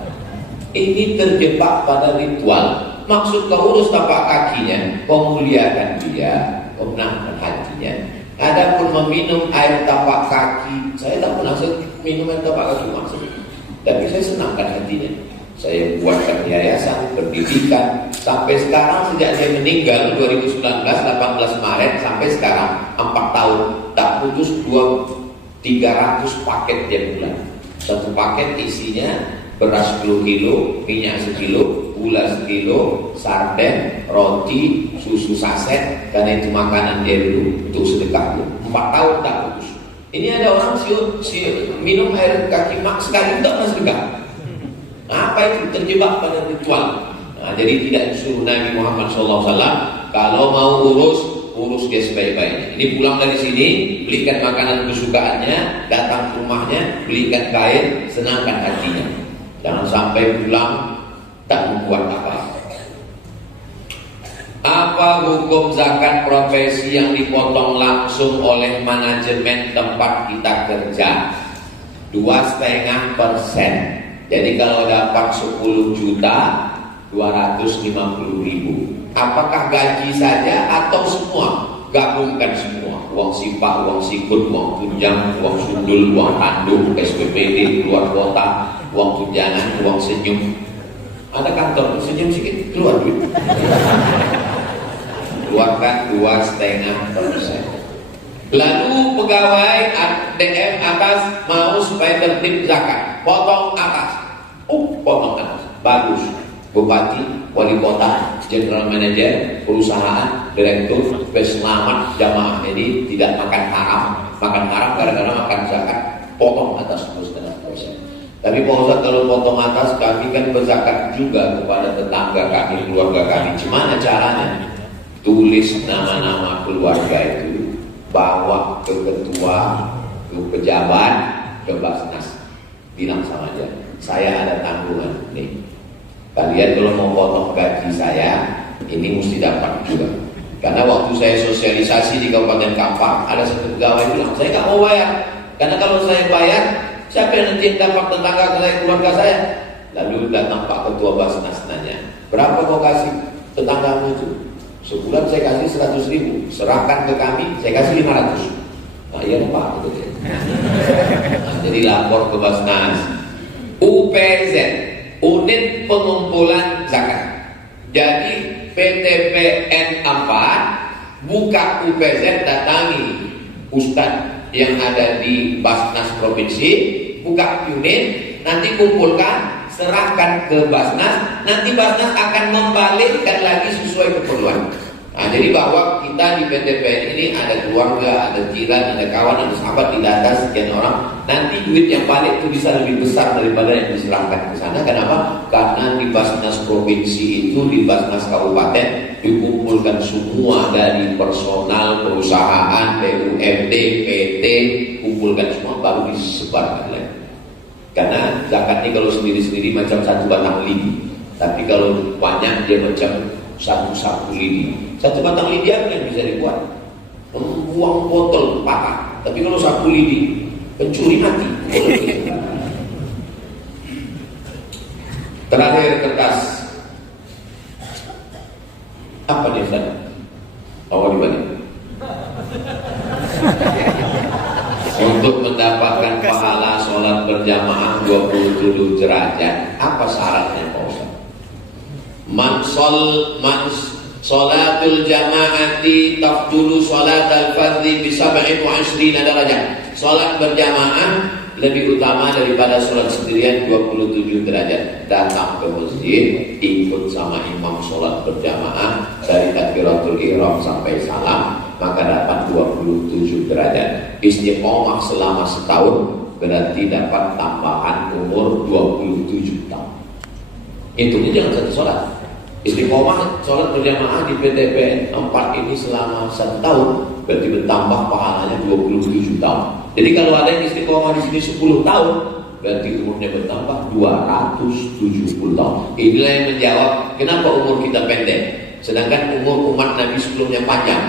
Ini terjebak pada ritual. Maksud kau urus tapak kakinya, kau muliakan dia, kau menangkan hatinya. Adapun meminum air tapak kaki, saya tak pernah minum air tapak kaki maksudnya. Tapi saya senangkan hatinya. Saya buatkan yayasan, pendidikan. Sampai sekarang sejak saya meninggal 2019, 18 Maret sampai sekarang 4 tahun. Tak putus 300 paket tiap bulan. Satu paket isinya beras 10 kilo, minyak 1 kilo, gula 1 kilo, sarden, roti, susu saset. Karena itu makanan dia dulu untuk sedekah dulu. 4 tahun tak putus. Ini ada orang minum air kaki mak sekali tak pernah sedekah. Apa itu? Terjebak pada ritual. Nah, jadi tidak disuruh Nabi Muhammad SAW kalau mau urus dia sebaik-baiknya. Ini pulang dari sini, belikan makanan kesukaannya, datang ke rumahnya, belikan kain, senangkan hatinya. Jangan sampai pulang tak membuat apa. Apa hukum zakat profesi yang dipotong langsung oleh manajemen tempat kita kerja? 2,5%. Jadi kalau dapat 10 juta 250.000. Apakah gaji saja atau semua? Gabungkan semua. Uang simpak, uang sikut, uang tunjang, uang sundul, uang tanduk, SPPD, keluar kota, uang tunjangan, uang senyum. Ada kantor senyum sedikit keluar duit. Keluarkan 2,5%. Lalu pegawai DM atas mau supaya tertib zakat, potong atas. Potong atas. Bagus. Bupati, wali kota, general manager, perusahaan, direktur, supaya selamat jamaah ini tidak makan haram. Makan haram gara-gara makan zakat, potong atas 2,5%. Tapi Pak Ustaz, kalau potong atas, kami kan berzakat juga kepada tetangga kami, keluarga kami. Gimana caranya? Tulis nama-nama keluarga itu, bawa ke ketua, ke pejabat, ke Basnas, bilang sama dia, saya ada tanggungan nih. Kalian kalau mau potong gaji saya, ini mesti dapat juga. Karena waktu saya sosialisasi di Kabupaten Kampar, ada satu pegawai bilang, saya nggak mau bayar. Karena kalau saya bayar, siapa yang nanti dapat tetangga saya, keluarga saya? Lalu datang Pak Ketua Basnas nanya, berapa kau kasih tetanggamu itu? Sebulan saya kasih 100.000, serahkan ke kami, saya kasih 500. Nah iya Pak, gitu. Nah, jadi lapor ke Basnas. UPZ, Unit Pengumpulan Zakat. Jadi PTPN 4 buka UPZ, datangi Ustadz yang ada di Basnas Provinsi, buka unit, nanti kumpulkan, serahkan ke Basnas, nanti Basnas akan membalikkan lagi sesuai keperluan. Nah, jadi bahwa kita di PTPN ini ada keluarga, ada jiran, ada kawan, ada sahabat, didata sekian orang. Nanti duit yang balik itu bisa lebih besar daripada yang diserahkan ke sana. Kenapa? Karena di Basnas Provinsi itu, di Basnas Kabupaten dikumpulkan semua dari personal, perusahaan, BUMD, PT, kumpulkan semua baru disebarkan lagi. Karena zakat ini kalau sendiri-sendiri macam satu batang lidi, tapi kalau banyak dia macam satu sapu lidi. Satu batang lidi apa yang bisa dibuat? Membuang botol patah. Tapi kalau sapu lidi, pencuri mati. Terakhir kertas. Apa dia Ustaz? Awal dibalik. Untuk mendapatkan pahala sholat berjamaah 27 derajat, apa syaratnya Pak Ustaz? Sholatul jamaati tafdulu sholatal fardhi bi 27 derajat. Sholat berjamaah lebih utama daripada sholat sendirian 27 derajat. Datang ke masjid, ikut sama imam sholat berjamaah dari takbiratul ihram sampai salam, maka dapat 27 derajat. Istiqomah selama setahun berarti dapat tambahan umur 27 tahun. Itu jangan satu sholat. Istiqomah sholat berjamaah di PTPN 4 ini selama 1 tahun berarti bertambah pahalanya 27 tahun. Jadi kalau ada yang istiqomah di sini 10 tahun berarti umurnya bertambah 270 tahun. Inilah yang menjawab kenapa umur kita pendek sedangkan umur umat Nabi sebelumnya panjang.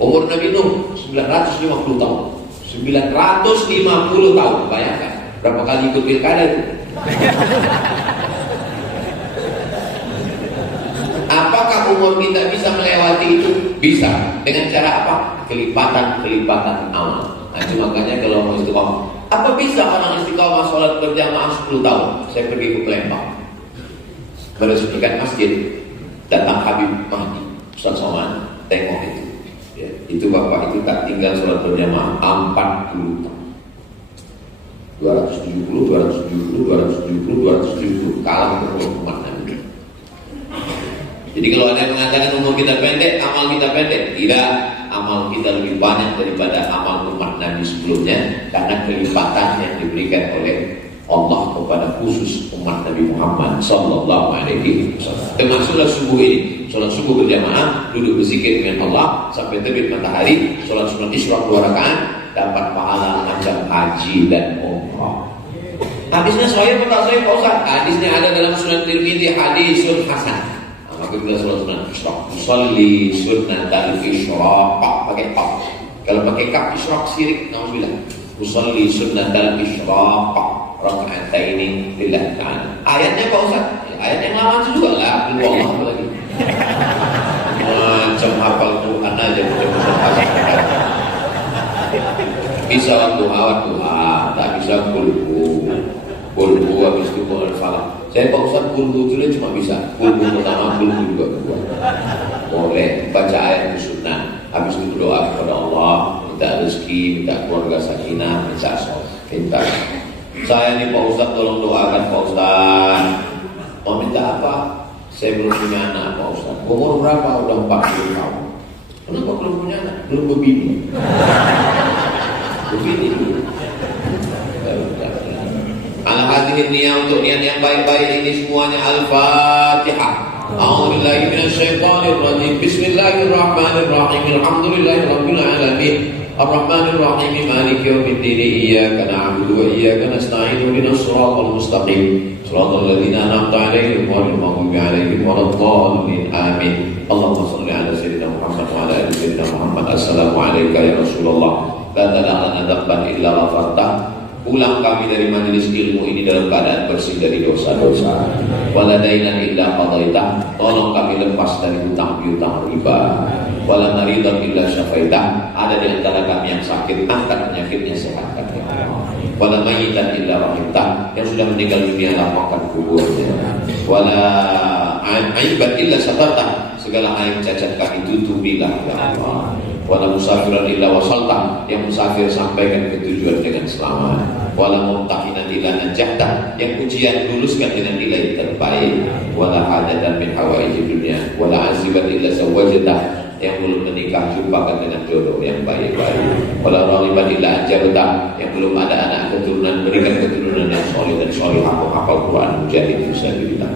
Umur Nabi Nuh 950 tahun. 950 tahun, bayangkan berapa kali ikut pilkada itu. Apakah umur kita bisa melewati itu? Bisa. Dengan cara apa? Kelipatan amal. Nah, itu makanya kalau mau istiqomah, apa bisa orang istiqomah sholat berjamaah 10 tahun? Saya pergi ke Palembang, meresmikan masjid, datang Habib Mahdi Ustaz Somad, tengok itu ya, itu bapak itu tak tinggal sholat berjamaah 40 tahun. 270 kalah umat Nabi. Jadi kalau ada yang mengatakan umur kita pendek, amal kita pendek, tidak. Amal kita lebih banyak daripada amal umat Nabi sebelumnya, karena kelipatan yang diberikan oleh Allah kepada khusus umat Nabi Muhammad Sallallahu Alaihi Wasallam. Termasuklah subuh ini, sholat subuh berjamaah, duduk berzikir dengan Allah sampai terbit matahari, sholat sunat isyraq 2 rakaat, dapat pahala macam haji dan umrah. Hadisnya sahih atau tak sahih Pak Ustaz? Hadisnya ada dalam Sunan Tirmidzi, hadisun hasan. Maka kita sholat sunat isyraq, usolli sunat al-isyraq, pakai pak. Kalau pakai kap isyraq syirik, nauzubillah. Usolli sunat al-isyraq raka'ataini lillah ta'ala. Ayatnya Pak Ustaz? Ya, ayat yang lama juga lah, Allah apa lagi. Macam hafal Quran aja bisa waktu tak bisa kulhu habis itu al-falaq. Saya Pak Ustaz kulhu itu cuma bisa kulhu pertama, kulhu juga kedua. Boleh baca ayat sunnah, habis itu doa kepada Allah, minta rezeki, minta keluarga sakinah, minta minta. Saya nih Pak Ustaz tolong doakan Pak Ustaz. Mau minta apa? Saya belum punya anak Pak Ustaz. Umur berapa? Udah 40 tahun. Kenapa belum punya anak? Belum berbini. Berbini dulu. Al-hadirin niat untuk niat yang baik-baik ini semuanya. Al-Fatihah. A'udzubillahi minasyaitonir rajim. Bismillahirrahmanirrahim. Alhamdulillahirabbil alamin. Ar-Rahmanir-Rahim. Maliki yaumiddin. Iyyaka na'budu wa iyyaka nasta'in. Ihdinas siratal mustaqim. Shiratal ladzina an'amta 'alaihim ghairil maghdubi 'alaihim waladdallin. Amin. Allahumma shalli 'ala sayyidina Muhammad wa 'ala ali sayyidina Muhammad. Assalamu alayka ya Rasulullah. La tada'lana dzamban illa ghafartah. Pulang kami dari majelis ilmu ini dalam keadaan bersih dari dosa-dosa. Wala dainan illa qadaitah. Tolong kami lepas dari hutang piutang riba. Wala maridan illa syafaitah. Ada di antara kami yang sakit, angkat penyakitnya, sehatkan ya Allah. Wala mayyitan illa rahimtah. Yang sudah meninggal dunia, lapangkan kuburnya. Wala aiban illa satartah. Segala aib cacat kami tutupilah ya Allah. Wala musafiran illa wasaltah. Yang musafir sampaikan ke tujuan dengan selamat. Wala mumtahinan illa najahta. Yang ujian luluskan dengan nilai terbaik. Wala hajatan min hawaiji dunia. Wala azibat illa zawajatah. Yang belum menikah jumpakan dengan jodoh yang baik-baik. Wala raghiban illa ajabtah. Yang belum ada anak keturunan, berikan keturunan yang soleh dan solehah, hafal Quran, mujahid fisabilillah.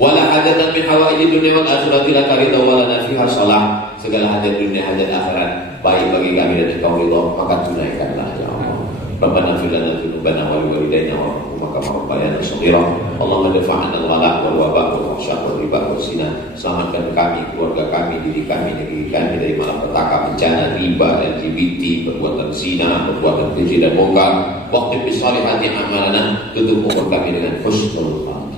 Wala hajatan min hawaiji dunia wal akhirati la tarida wala nafiha salah. Segala hajat dunia, hajat akhirat baik bagi kami dan engkau ridha, maka tunaikanlah ya Allah. Rabbana fil lana dzunubana wa liwalidayna warhamhuma kama rabbayana shaghira. Allahumma dafa'na al-ghala wal waba wal fahsya wal riba wal zina. Selamatkan kami, keluarga kami, diri kami, negeri kami dari malapetaka, bencana, riba, LGBT, perbuatan zina, perbuatan keji dan mungkar. Waqti bisalihati amalana, tutup umur kami dengan husnul khatimah.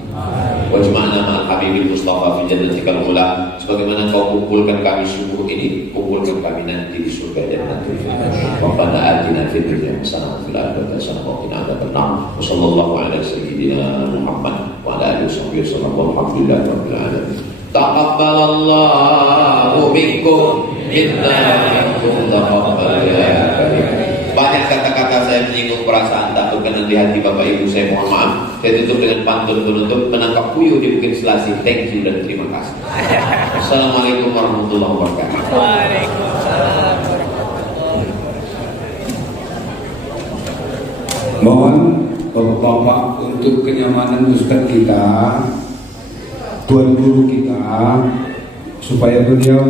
Wajma'na ma'al habibil Mustafa fi jannatikal ula. Sebagaimana kau kumpulkan kami subuh ini, kumpulkan kami nanti di surga Jannatul Firdaus. Rabbana atina fid dunya hasanah wa fil akhirati hasanah wa qina adzabannar. Wassallallahu ala sayyidina Muhammad wa ala alihi wasallam. Walhamdulillahi rabbil alamin. Taqabbalallahu minkum minna minkum taqabbal ya karim. Banyak kata-kata saya menyinggung perasaan tak berkenan di hati Bapak Ibu, saya mohon maaf. Saya tutup dengan pantun penutup, menangkap puyuh di Bukit Selasih. Thank you dan terima kasih. Assalamualaikum warahmatullahi wabarakatuh. Waalaikumsalam. Mohon Bapak untuk kenyamanan Ustaz kita, Tuan Guru kita, supaya beliau